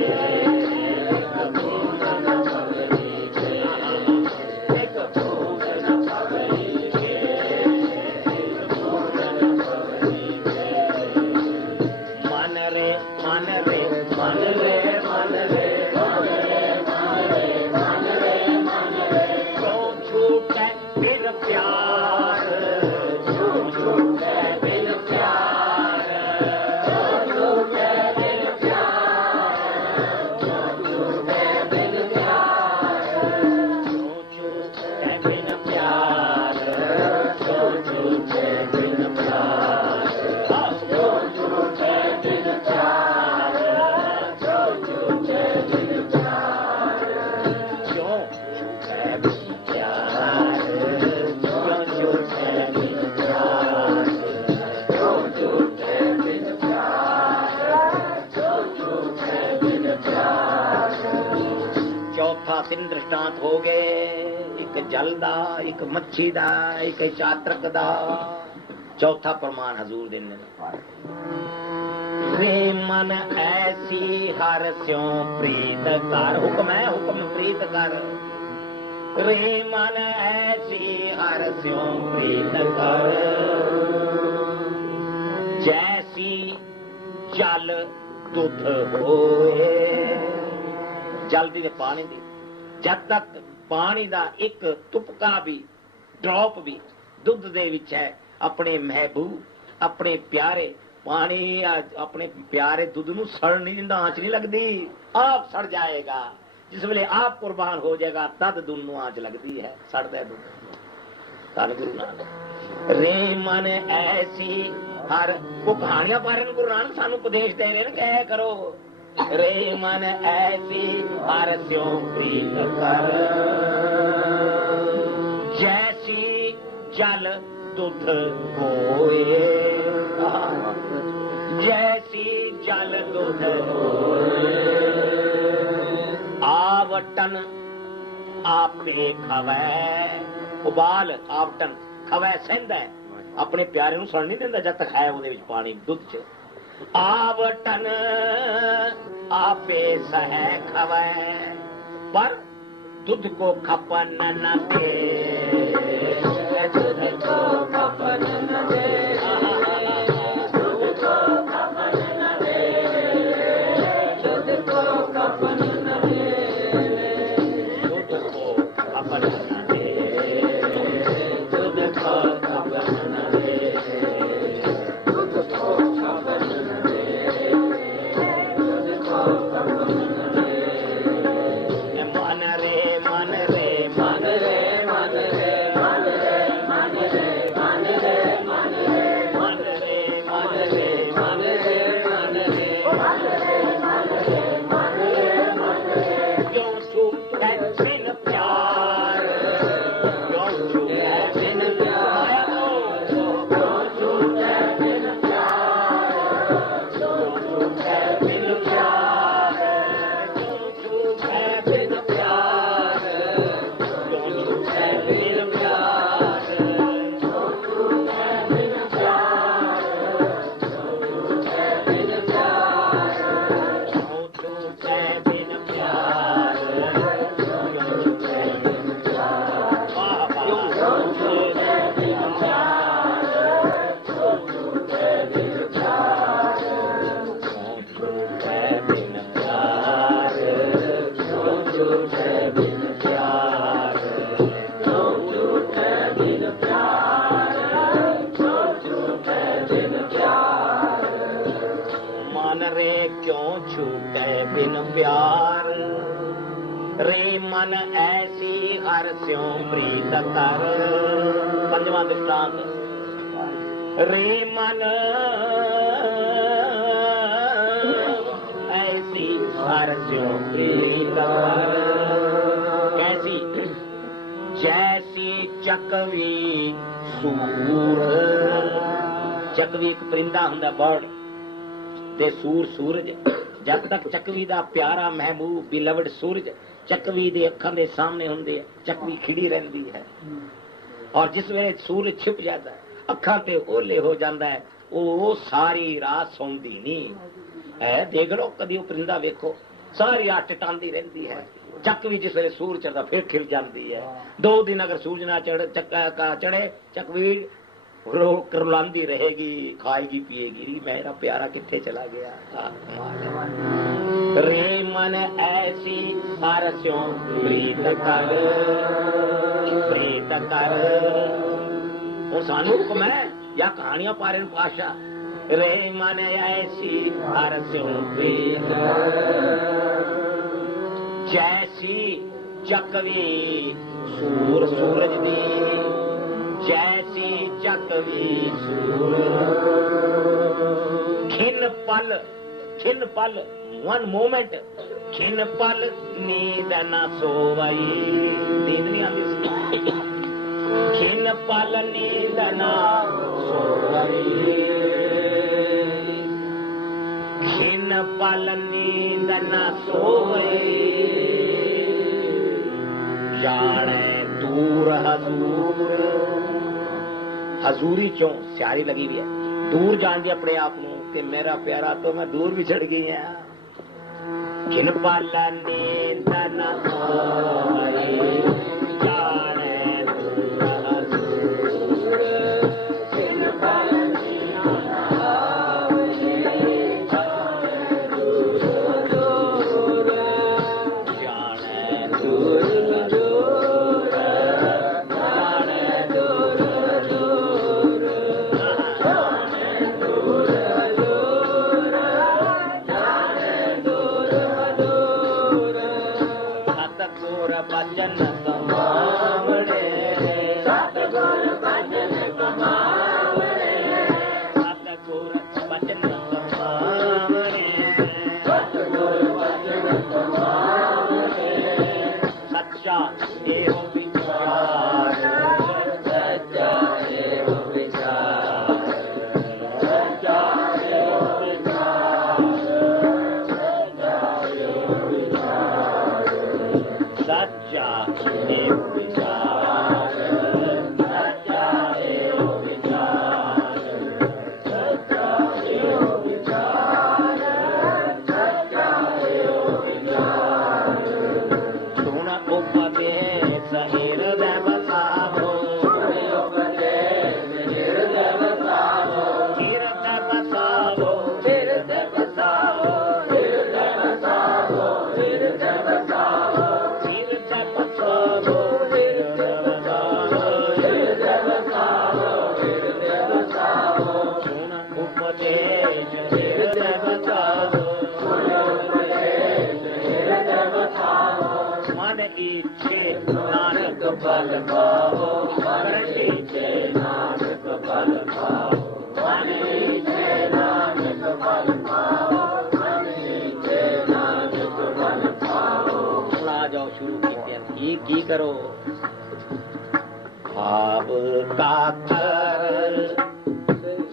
दृष्टांत हो गए, एक जल दा, एक मच्छी दा, एक चात्रक दा, चौथा प्रमाण हजूर देने रे मन ऐसी हर स्यों प्रीत कर। हुक्म है, हुक्म प्रीत कर। रे मन ऐसी हर स्यों प्रीत कर, जैसी जल दुध होए। जल दी ते पानी दी, जद तक पानी दा एक तुपका भी, ड्रॉप भी दुध दे विच है, अपने महबूब, अपने प्यारे पानी, अपने प्यारे दुध नूं सड़ नहीं दिंदा, आंच नहीं लगदी, आप सड़ जाएगा। जिस वेले आप कुर्बान हो जाएगा तद दुध नूं आंच लगदी है, सड़दा दुध। धन गुरु नानक। रे मन ऐसी हर, वो कहानियां पा रहे हैं गुरु नानक, सानू उपदेश दे रहे हैं, कह करो रे मन ऐसी हर स्यों प्रीत कर, जैसी जल दुध होए। जैसी जल दुध होए, आवटन आपे खवै। उबाल आवटन खवै सहंदा है, अपने प्यारे नूं सड़ नहीं दिंदा जब तक है ਉਹਦੇ ਵਿੱਚ पानी दुध च। आवटन आपे सह खवै, पर दुध को खपन न दे। दुध को खपन न दे, दुध को खपन न दे, दुध को खपन न दे, दुध को खपन न दे, दुध को खपन न दे, दुध को खपन न दे, दुध को खपन न दे। मन रे मन रे मन रे मन रे मन रे मन रे मन रे मन रे मन रे मन रे मन रे मन रे मन रे मन रे मन रे मन रे। क्यों छूटे बिन प्यार, क्यों छूटे बिन प्यार, क्यों छूटे बिन प्यार, क्यों छूटे बिन प्यार, क्यों छूटे बिन प्यार, क्यों छूटे बिन प्यार, क्यों छूटे बिन प्यार, क्यों छूटे बिन प्यार, क्यों छूटे बिन प्यार, क्यों छूटे बिन प्यार, क्यों छूटे बिन प्यार, क्यों छूटे बिन प्यार, क्यों छूटे बिन प्यार, क्यों छूटे बिन प्यार, क्यों छूटे बिन प्यार, क्यों छूटे बिन प्यार। मन रे क्यों छूटे बिन प्यार, रे मन ऐसी हर स्यों प्रीत कर। पंजवां दृष्टांत, रे मन ऐसी हर स्यों प्रीत कर, कैसी? जैसी चकवी सूर। चकवी एक परिंदा हुंदा, बर्ड, ते सूर सूरज। जब तक चकवी दा प्यारा महबूब बिलवड सूरज चकवी दे अखां दे सामने हुंदे, चकवी खिड़ी रहंदी है, और जिस वेले सूरज छिप जाता है, अखां ते ओले हो जाता है, वो सारी रात सौंदी नहीं है। देख लो कदी वो परिंदा वेखो, सारी रात टटांदी रहती है। चकवी जिस वेले सूरज चढ़ता फिर खिल जाती है। 2 दिन अगर सूरज ना चढ़े, चकवी रुलांदी रहेगी, खाएगी पिएगी, मेरा प्यारा किथे चला गया। रे मन ऐसी हर स्यों प्रीत कर, प्रीत कर। वो सानू हुक्म है या कहानियां पा रहे पाशा। रे मन ऐसी हर स्यों प्रीत कर, जैसी चकवी सूर सूरज दी, जैसी चकवी सूर। खिन पल 1 मोमेंट, खिन पल नींद न सोवई। नींद नहीं आती उसकी। खिन पल नींद न सोवई, खिन पल नींद न सोवई। जाने दूर हजूर, हजूरी चो स्यारी लगी हुई है, दूर जान दी अपने आप नू कि मेरा प्यारा तो मैं दूर भी चढ़ गई है। किन पाला नींद न आए जाने दूर हजूर, किन पाला नींद न आए जाने दूर हजूर, जाने दूर हजूर, जाने दूर हजूर, जाने दूर हजूर, जाने दूर हजूर। सतगुर भजन कमावणे, सतगुर भजन कमावणे, सतगुर भजन कमावणे, सतगुर भजन कमावणे। सच्चा एहो विचार, सच्चा एहो विचार, सच्चा एहो विचार, सच्चा एहो विचार, सच्चा एहो विचार, सच्चा एहो विचार, सच्चा एहो विचार, सच्चा एहो विचार। सुन उपदेश हृदय बसावो, सुन उपदेश हृदय बसावो, हृदय बसावो, हृदय बसावो, हृदय बसावो, हृदय बसावो, हृदय बसावो, हृदय बसावो, हृदय बसावो, हृदय बसावो। सुन उपदेश हृदय बसावो, सुन उपदेश हृदय बसावो। मन इच्छे नानक फल पावो, मन इच्छे नानक फल पावो, मन इच्छे नानक फल पावो, मन इच्छे नानक फल पावो। आ जाओ शुरू की करो। भाव का कर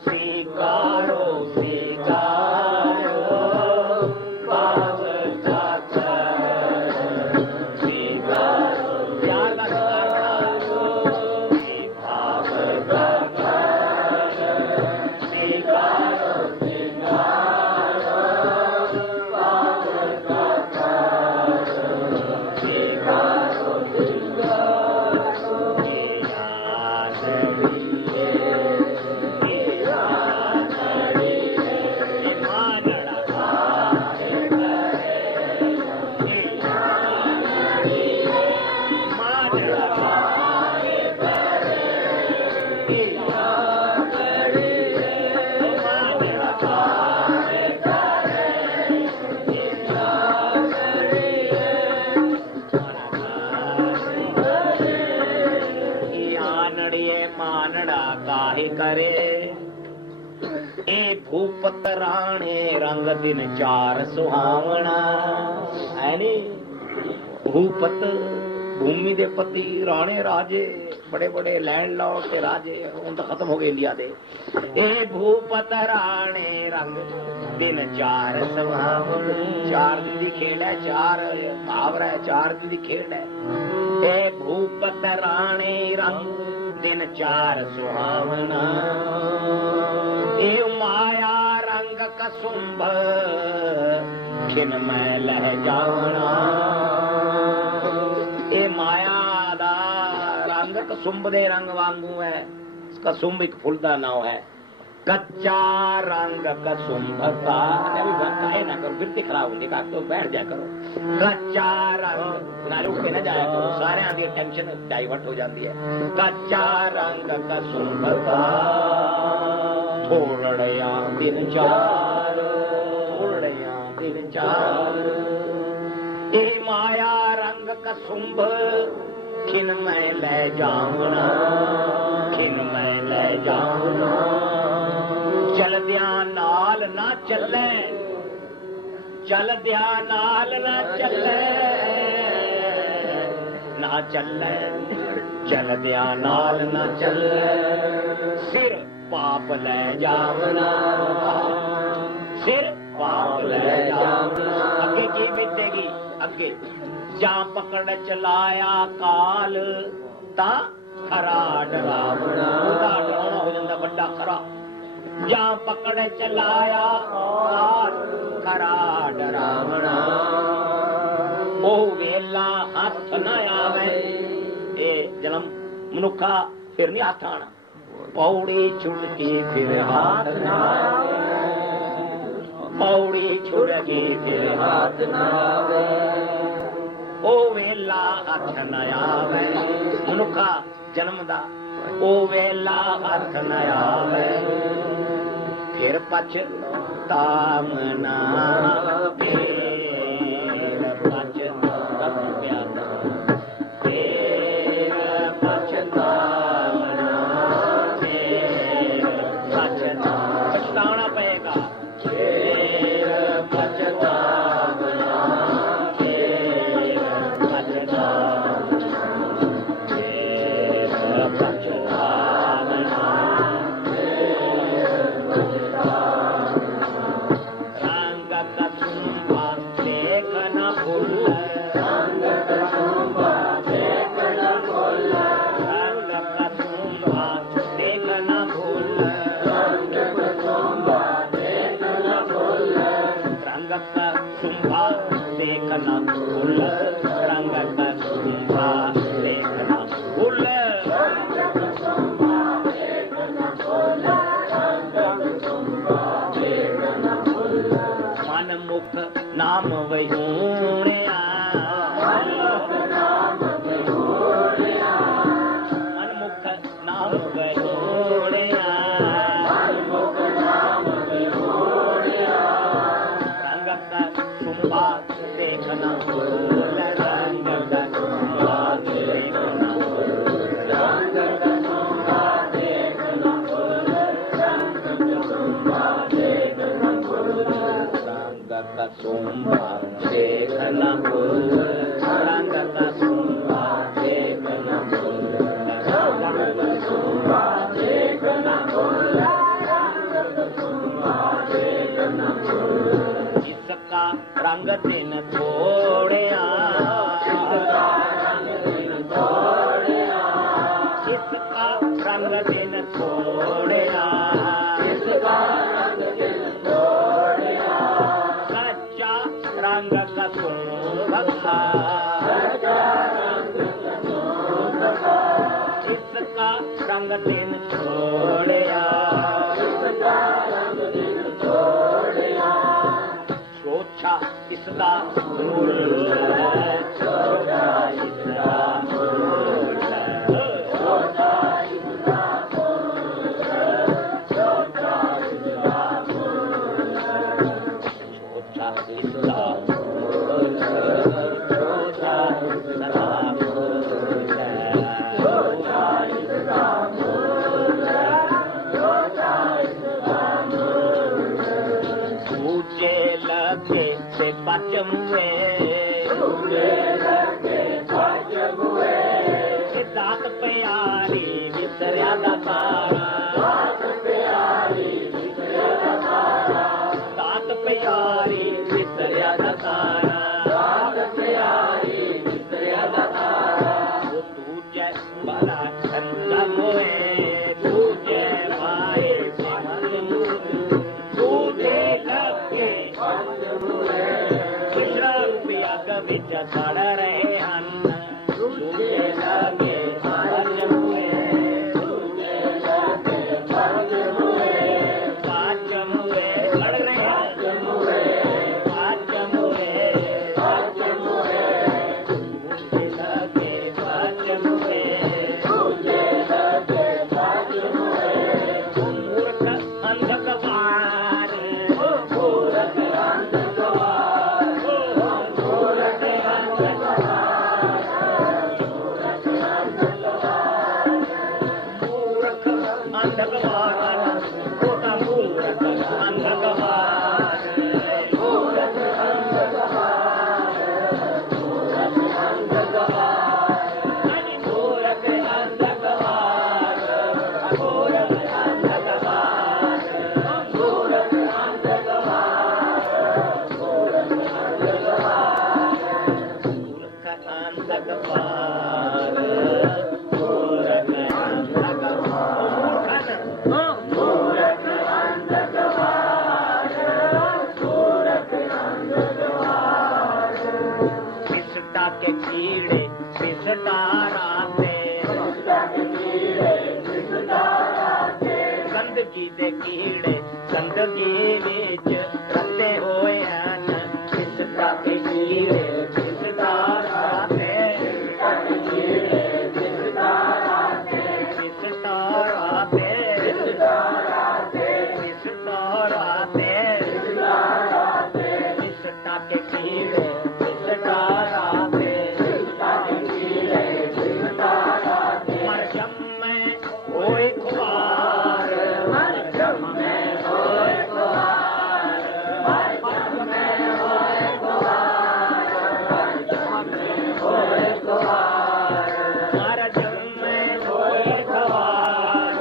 स्वीकारो, स्वीकारो, भाव का कर स्वीकारो, प्यार का करो, भाव का कर स्वीकारो, स्वीकारो, भाव का कर स्वीकारो, स्वीकारो। मानड़ा काहे करे ए भूपत राणे रंग दिन चार सुहावना है नी। भूपत भूमि दे पति, राणे राजे, बड़े बड़े लैंडलॉर्ड के राजे हुण तो खत्म हो गए इंडिया दे। ए भूपत राणे रंग दिन चार सुहावना, चार दिन दी खेड़ है, चार मुहावरा है, चार दिन दी खेड़ है। ए भूपत राणे रंग दिन चार सुहावना, ए माया रंग कसुंभ खिन मैं लह जावना। ए माया दा रंग कसुंभ दे रंग वांगू है। कसुंभ एक फुल दा नाम है। कच्चा रंग कसुंभ का, काहे ना करो फिर खराब होंगे, तो बैठ जाया करो। कच्चा रंग नाले उठ के ना जाया करो, सारे आदि टेंशन डाइवर्ट हो जाती है। कच्चा रंग कसुंभ का थोड़या दिन चार, थोड़या दिन चार। ए माया रंग कसुंभ खिन मैं ले जाऊना, खिन मैं ले जाऊना। चलदिया नाल ना चले, चलदिया नाल ना चले, ना चले, चलदिया नाल ना चले। सिर पाप ले जावना, सिर पाप ले जावना। अगे की बीतेगी, अगे ਜਾਂ ਪਕੜ ਚਲਾਇਆ ਕਾਲ ਤਾਂ ਖਰਾ ਡਰਾਵਣਾ, ਉਹਦਾ ਡਰਾਉਣਾ ਹੋ ਜਾਂਦਾ ਵੱਡਾ ਖਰਾ। ਜਾਂ ਪਕੜ ਚਲਾਇਆ ਕਾਲ ਖਰਾ ਡਰਾਵਣਾ, ਉਹ ਵੇਲਾ ਹੱਥ ਨਾ ਆਵੇ। ਇਹ ਜਨਮ ਮਨੁੱਖਾ ਫਿਰ ਨਹੀਂ ਹੱਥ ਆਣਾ। ਪੌੜੀ ਛੁਟਕੀ ਫਿਰ ਹੱਥ ਨਾ ਆਵੇ, ਪੌੜੀ ਛੁਟਕੀ ਫਿਰ ਹੱਥ ਨਾ ਆਵੇ, ਉਹ ਵੇਲਾ ਹੱਥ ਨਾ ਆਵੇ। ਮਨੁੱਖਾ ਜਨਮ ਦਾ ਉਹ ਵੇਲਾ ਹੱਥ ਨਾ ਆਵੇ, ਫਿਰ ਪਛਤਾਵਣਾ ਫੇਰ ਪਛਤਾਵਣਾ, ਫੇਰ ਪਛਤਾਵਣਾ, ਫੇਰ ਪਛਤਾਉਣਾ ਪਏਗਾ, ਫੇਰ ਪਛਤਾਵਣਾ, ਫੇਰ ਪਛਤਾਵਣਾ, ਫੇਰ ਪਛਤਾਵਣਾ, ਰੰਗ ਕਸੂੰਬਾ ਦੇਖ ਨਾ ਭੁੱਲ, ਰੰਗ ਕਸੂੰਬਾ ਦੇਖ ਨਾ ਭੁੱਲ, ਰੰਗ ਕਸੂੰਬਾ ਦੇਖ ਨਾ ਭੁੱਲ, ਰੰਗ ਕਸੂੰਬਾ ਦੇਖ ਨਾ ਭੁੱਲ, ਰੰਗ ਕਸੂੰਬਾ ਦੇਖ ਨਾ ਭੁੱਲ, ਰੰਗ ਕਸੂੰਬਾ ਦੇਖ ਨਾ ਭੁੱਲ, ਰੰਗ ਕਸੂੰਬਾ ਦੇਖ ਨਾ ਭੁੱਲ, ਰੰਗ ਕਸੂੰਬਾ ਦੇਖ ਨਾ ਭੁੱਲ। ਮਨ ਮੁਖ ਨਾਮ ਵਹਿੂਣਿਆ, ਮਨ ਮੁਖ ਨਾਮ ਵਹਿੂਣਿਆ, ਮਨ ਮੁਖ ਨਾਮ ਵਹਿੂਣਿਆ, ਮਨ ਮੁਖ ਨਾਮ ਵਹਿੂਣਿਆ, ਰੰਗ ਕਸੂੰਬਾ ਦੇਖ ਨਾ ਭੁੱਲ, ਰੰਗ ਕਸੂੰਬਾ ਦੇਖ ਨਾ ਭੁੱਲ, ਰੰਗ ਕਸੂੰਬਾ ਦੇਖ ਨਾ ਭੁੱਲ, ਰੰਗ ਕਸੂੰਬਾ ਦੇਖ ਨਾ ਭੁੱਲ, ਰੰਗ ਕਸੂੰਬਾ ਦੇਖ ਨਾ ਭੁੱਲ, ਰੰਗ ਕਸੂੰਬਾ ਦੇਖ ਨਾ ਭੁੱਲ, ਰੰਗ ਕਸੂੰਬਾ ਦੇਖ ਨਾ ਭੁੱਲ, ਰੰਗ ਕਸੂੰਬਾ ਦੇਖ ਨਾ ਭੁੱਲ। ਜਿਸਕਾ ਰੰਗ ਦਿਨ ਥੋੜਿਆ, ਜਿਸਕਾ ਰੰਗ ਦਿਨ ਥੋੜਿਆ, ਜਿਸਕਾ ਰੰਗ ਦਿਨ ਥੋੜਿਆ, ਜਿਸਕਾ ਰੰਗ ਦਿਨ ਥੋੜਿਆ, ਸੱਚਾ ਰੰਗ ਕਸੂੰਬਾ, ਸੱਚਾ ਰੰਗ ਕਸੂੰਬਾ, ਜਿਸਕਾ ਰੰਗ ਦਿਨ ਥੋੜਿਆ, ਜਿਸਕਾ ਰੰਗ ਦਿਨ ਥੋੜਿਆ, ਸੋਚਾ ਇਸਦਾ ਮੁੱਲ ਹੈ, ਸੋਚਾ ਇਸਦਾ ਮੁੱਲ ਹੈ, ਸੋਚਾ ਇਸਦਾ ਮੁੱਲ ਹੈ, ਸੋਚਾ ਇਸਦਾ ਮੁੱਲ ਹੈ, ਸੋਚਾ ਇਸਦਾ ਮੁੱਲ ਹੈ, ਸੋਚਾ ਇਸਦਾ ਮੁੱਲ ਹੈ, ਸੋਚਾ ਇਸਦਾ ਮੁੱਲ ਹੈ, ਸੋਚਾ ਇਸਦਾ ਮੁੱਲ ਹੈ। ਦੂਜੇ ਲੱਗੇ ਤੇ ਬਚ ਮੁਏ, ਦੂਜੇ ਲੱਗੇ ਬਚ ਮੁਏ, ਇਹ ਦਾਤ ਪਿਆਰੀ ਵਿਸਰਿਆ ਦਾ ਤਾਰਾ, ਦਾਤ ਪਿਆਰੀ ਵਿਸਰਿਆ ਦਾ ਤਾਰਾ, ਦਾਤ ਪਿਆਰੀ ਵਿਸਰਿਆ ਦਾ ਤਾਰਾ, ਦਾਤ ਪਿਆਰੀ ਵਿਸਰਿਆ ਦਾ ਤਾਰਾ, ਉਹ ਦੂਜੇ ਬੜਾ ਸੰਤਾ ਮੁਏ, ਦੂਜੇ ਭਾਈ ਪੰਜ ਮੁਏ, ਦੂਜੇ ਲੱਗੇ ਪੰਜ ਮੁਏ, ਕ੍ਰਿਸ਼ਨ ਪਿਆਗ ਵਿੱਚ ਸੜ ਰਹੇ ਹਨ, ਦੂਜੇ ਲੱਗੇ ਪੰਜ ਮੁਏ, ਦੂਜੇ ਲੱਗੇ ਪੰਜ ਮੁਏ, ਪੰਜ ਮੁਏ ਲੜ ਰਹੇ ਹਨ, ਪੰਜ ਮੁਏ, ਪੰਜ ਮੁਏ, ਦੂਜੇ ਲੱਗੇ ਪੰਜ ਮੁਏ, ਦੂਜੇ ਲੱਗੇ ਪੰਜ ਮੁਏ, ਮੂਰਖ ਅੰਧ ਗਵਾਰ, ਮੂਰਖ ਅੰਧ ਗਵਾਰ, ਮੂਰਖ ਅੰਧ ਗਵਾਰ, ਮੂਰਖ ਅੰਧ ਗਵਾਰ, ਮੂਰਖ ਅੰਧ ਗਵਾਰ, ਉਹ ਤਾਂ ਮੂਰਖ ਅੰਧ ਗਵਾਰ, ਮੂਰਖ ਅੰਧ ਗਵਾਰ, ਮੂਰਖ ਅੰਧ ਗਵਾਰ, ਮੂਰਖ ਅੰਧ ਗਵਾਰ, ਮੂਰਖ ਅੰਧ ਗਵਾਰ, ਮੂਰਖ ਅੰਧ ਗਵਾਰ, ਮੂਰਖ ਅੰਧ ਗਵਾਰ, ਮੂਰਖ गंदगी दे कीड़े गंदगी विच रते होए हन किसका के कीड़े किसका राते कीड़े किसका राते किसका राते किसका राते किसका राते किसका के कीड़े किसका राते किसका के कीड़े किसका राते मरजम में होए खुआर मरजम में होए खुआर मरजम में होए खुआर मरजम में होए खुआर मरजम में होए खुआर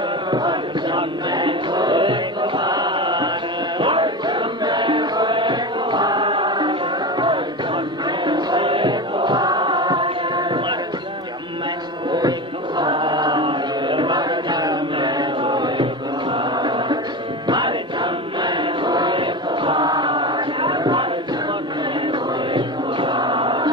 मरजम में होए खुआर मरजम में होए खुआर मरजम में होए खुआर मरजम में होए खुआर मरजम में होए खुआर मरजम में होए खुआर मरजम में होए खुआर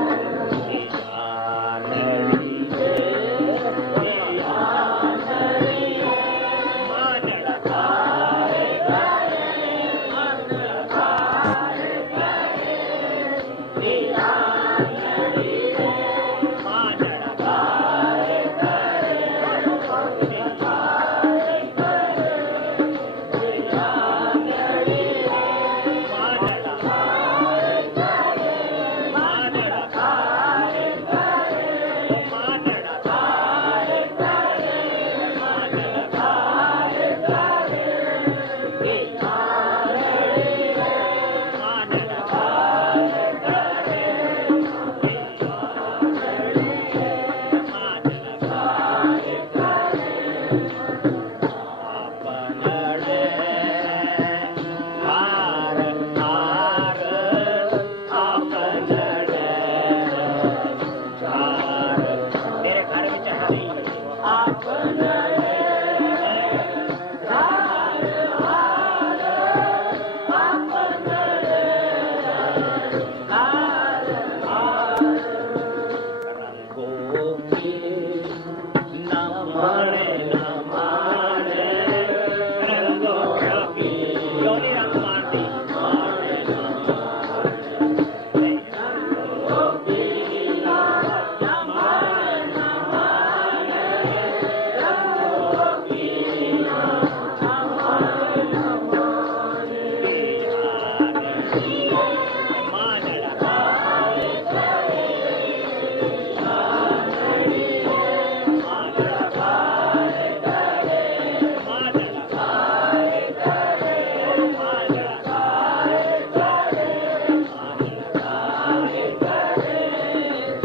यानड़ी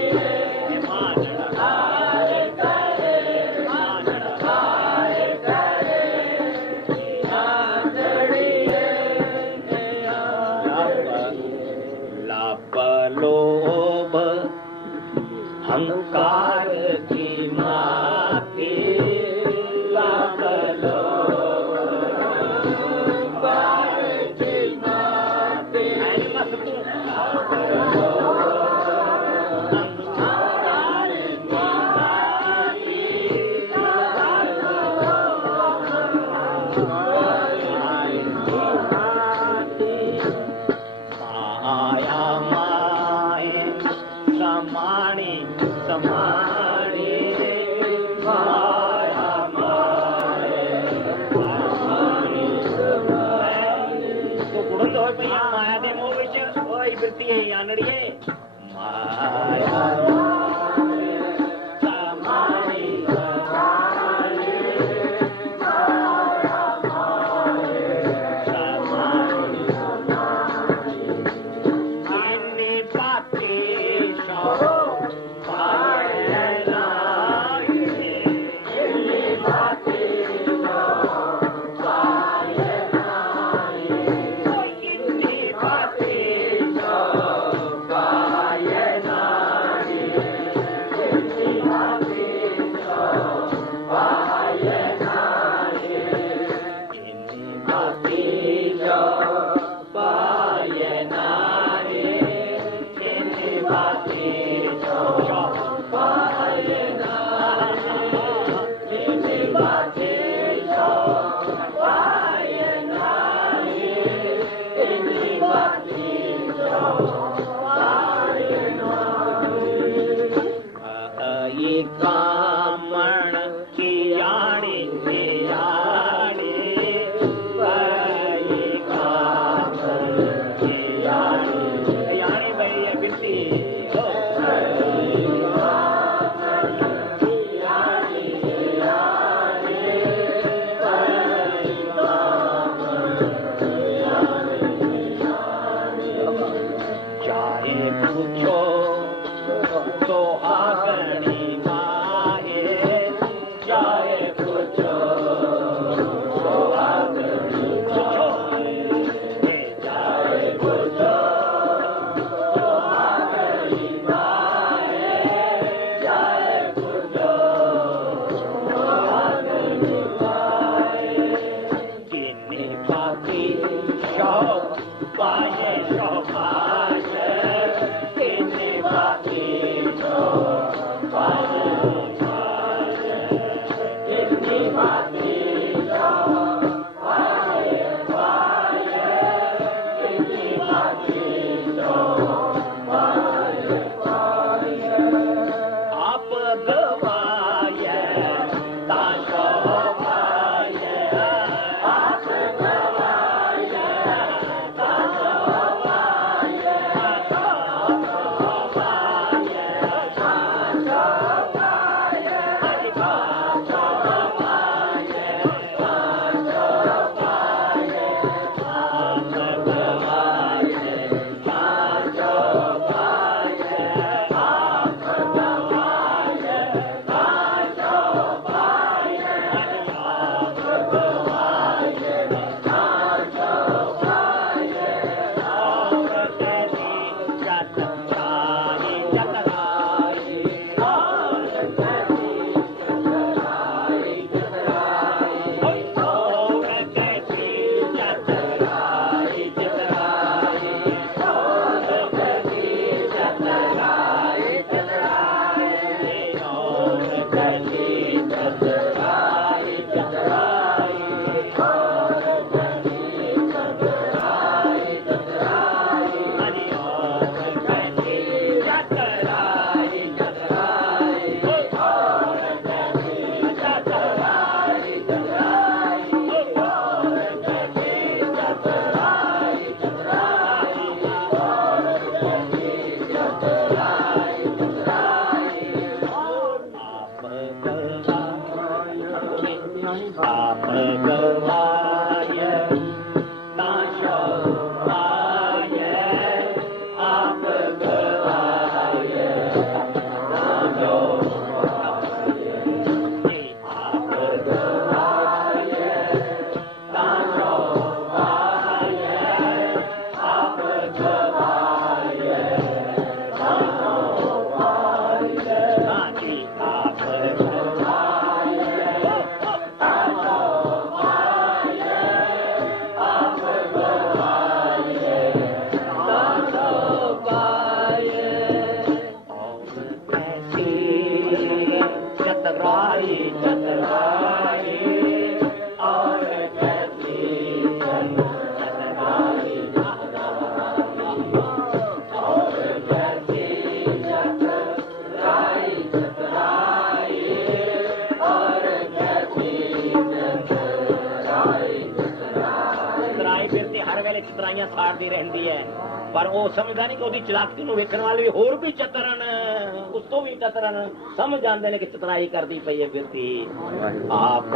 यानड़ी मानड़ा कारे करे मानड़ा कारे करे यानड़ी मानड़ा कारे करे लोभ अहंकार की माती लाभ लोभ अहंकार की माती समानी समानी माया माए समानी समानी तो कुड़न होय पई माया दे मोह विच होई फिरती है यानड़िए माया माए समानी समानी माया माए समानी समानी इन्नी बातें चितराइयां साड़ती रहती है पर वो समझदा नहीं कि उसकी चलाकी नूं वेखण वाले भी होर भी चतरन उस तो भी चतरन समझ आंदे ने कि चितराई करती पई है फिरती आप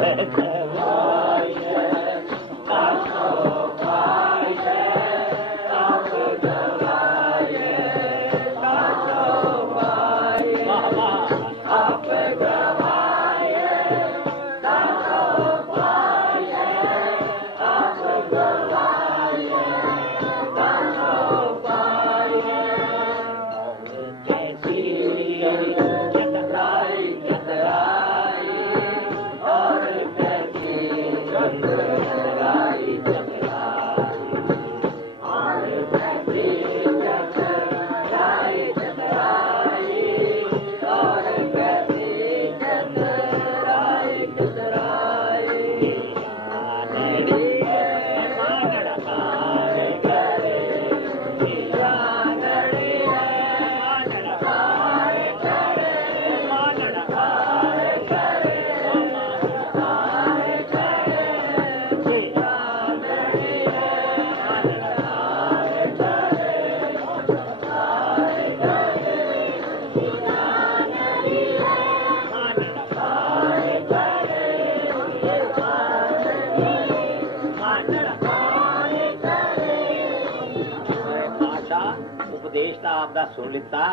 सुन लिता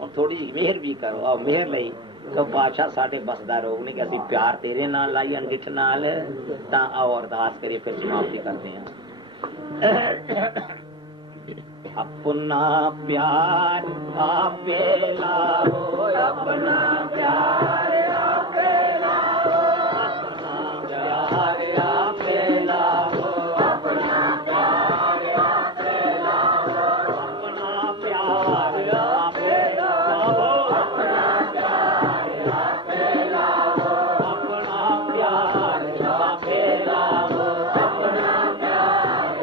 और थोड़ी मेहर भी करो और मेहर लई तो पातशाह साढ़े बसदा रोग नहीं कि असी प्यार तेरे नाल लाई अंगिठ नाल तां आओ अरदास करिए फिर समाप्ति करते हैं। अपना प्यार आपे लाओ अपना प्यार आपे लाओ अपना प्यार आपे लाओ अपना प्यार आपे लाओ अपना प्यार आपे लाओ अपना प्यार आपे लाओ अपना प्यार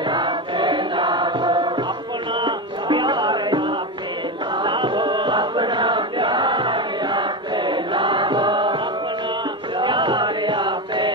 आपे लाओ अपना प्यार आपे लाओ अपना प्यार आपे लाओ अपना प्यार आपे लाओ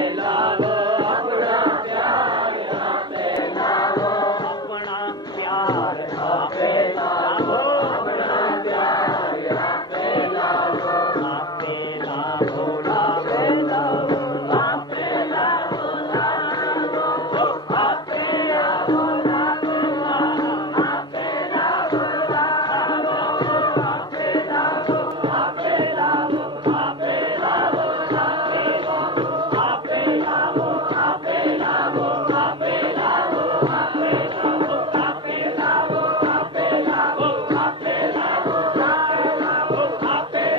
अपना प्यार आपे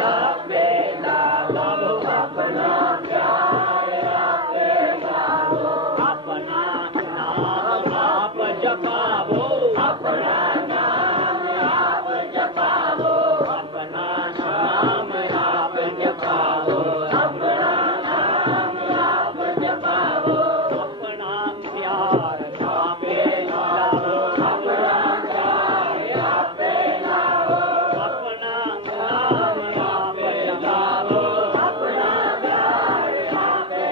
लाओ अपना प्यार आपे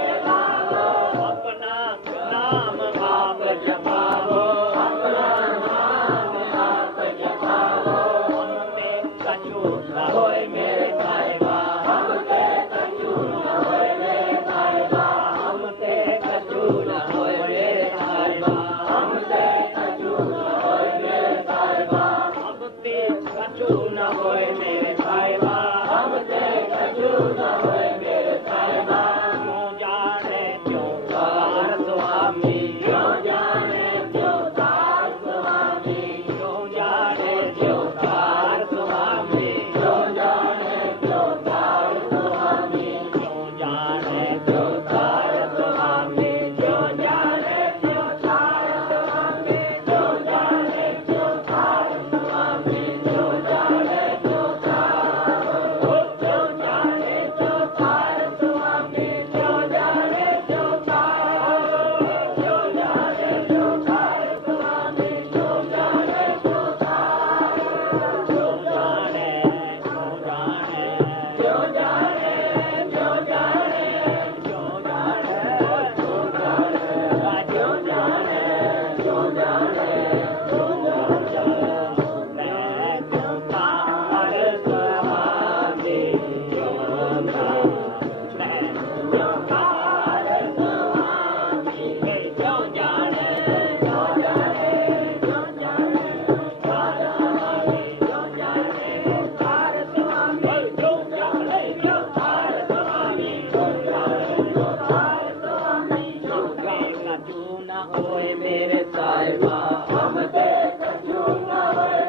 लाओ अपना प्यार आपे लाओ अपना प्यार आपे लाओ आपे लाओ आपे लाओ आपे लाओ आपे लाओ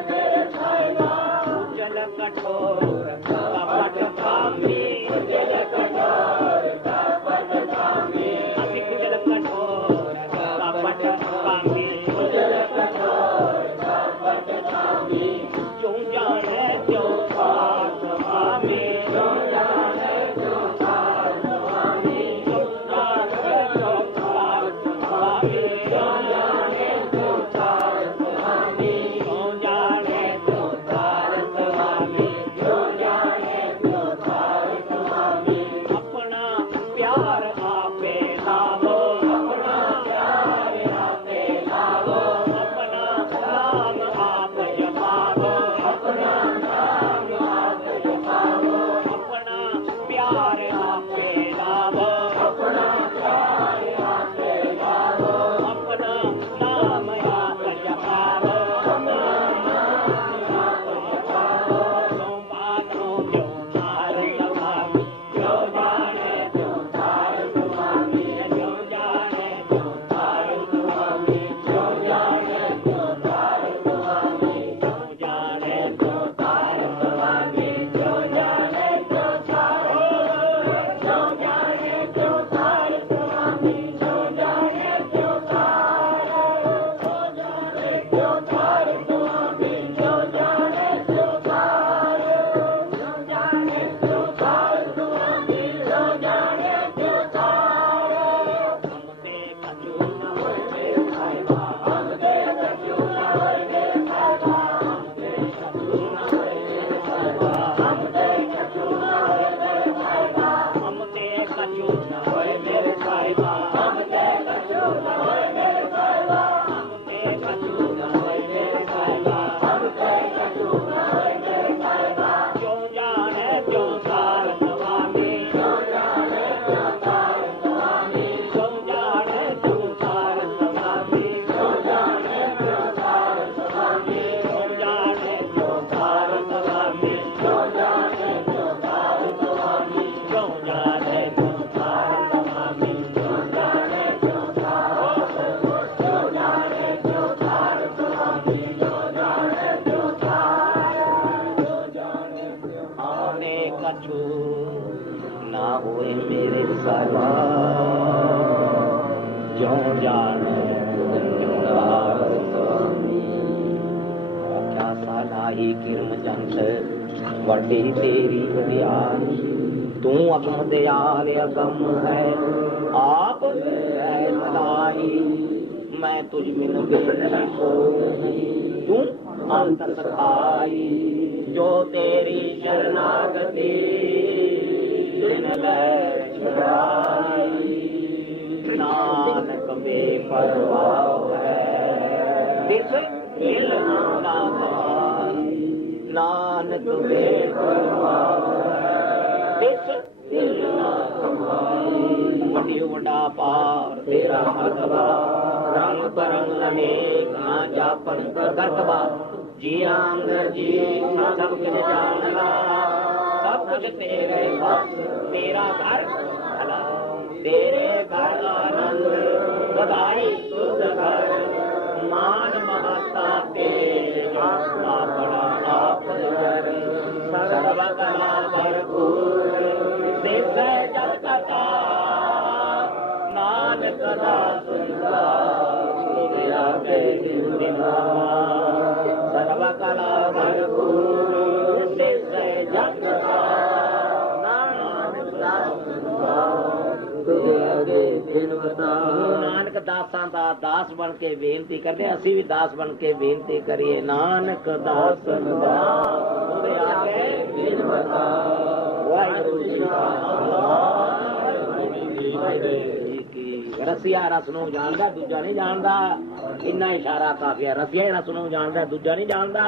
ਸਵਾ ਜਿਉ ਜਾਣੇ ਆਖਿਆ ਸਾਲਾਹੀ ਕਿਰਮ ਜੰਤ ਵੱਡੀ ਤੇਰੀ ਵਡਿਆਈ ਤੂੰ ਅਗਮ ਦਿਆਲ ਅਗਮ ਹੈ ਆਪ ਹੈ ਸਦਾਈ ਮੈਂ ਤੁਝ ਬਿਨ ਬੇਲੀ ਕੋਈ ਤੂੰ ਅੰਤ ਸਖਾਈ ਜੋ ਤੇਰੀ ਸ਼ਰਨਾਗਤੀ ਦਿਨ ਲੈ ਛੁਡਾਈ ਨਾਨਕ ਬੇਪਰਵਾਹ ਹੈ ਕਿਸ ਮਿਲ ਨਾ ਪਾਈ ਨਾਨਕ ਬੇਪਰਵਾਹ ਹੈ ਕਿਸ ਮਿਲ ਨਾ ਪਾਈ ਵੱਡੀ ਵੱਡਾ ਪਾਰ ਤੇਰਾ ਮਰਤਬਾ ਰੰਗ ਬਰੰਗ ਅਨੇਕਾਂ ਜਾਪਨ ਕਰਤਬਾ ਜੀ ਅੰਦਰ ਜੀ ਸਭ ਕੁਝ ਜਾਣਦਾ ਸਭ ਕੁਝ ਤੇਰੇ ਬਸ ਤੇਰਾ ਘਰ ਭਲਾ ਤੇਰੇ ਘਰ ਆਨੰਦ ਵਧਾਈ ਤੁਧ ਘਰ ਮਾਨ ਮਹਤਾ ਤੇਰੇ ਆਪਣਾ ਬੜਾ ਆਪ ਜਰ ਸਰਬ ਕਲਾ ਭਰਪੂਰ ਦੇਸੈ ਜਗ ਕਥਾ ਨਾਨਕ ਦਾਸ ਸੁਨਦਾ ਤੇਰਾ ਕੈ ਦਿਨਾ ਸਰਬ ਕਲਾ ਭਰਪੂਰ ਦੇਸੈ ਜਗ ਕਥਾ ਨਾਨਕ ਦਾਸ ਨਾਨਕ ਦਾਸਾਂ ਦਾ ਦਾਸ ਬਣ ਕੇ ਬੇਨਤੀ ਕਰਦੇ ਅਸੀਂ ਵੀ ਦਾਸ ਬਣ ਕੇ ਬੇਨਤੀ ਕਰੀਏ ਨਾਨਕ ਦਾਸਨ ਦਾ ਉਹਦੇ ਆਗੇ ਬਿਨਵਤਾ ਵਾਹਿਗੁਰੂ ਜੀ ਕਾ ਖਾਲਸਾ ਰਸੀਆ ਰਸ ਨੂੰ ਜਾਣਦਾ ਦੂਜਾ ਨਹੀਂ ਜਾਣਦਾ ਇੰਨਾ ਇਸ਼ਾਰਾ ਕਾਫੀ ਹੈ ਰਸੀਆ ਰਸ ਨੂੰ ਜਾਣਦਾ ਦੂਜਾ ਨਹੀਂ ਜਾਣਦਾ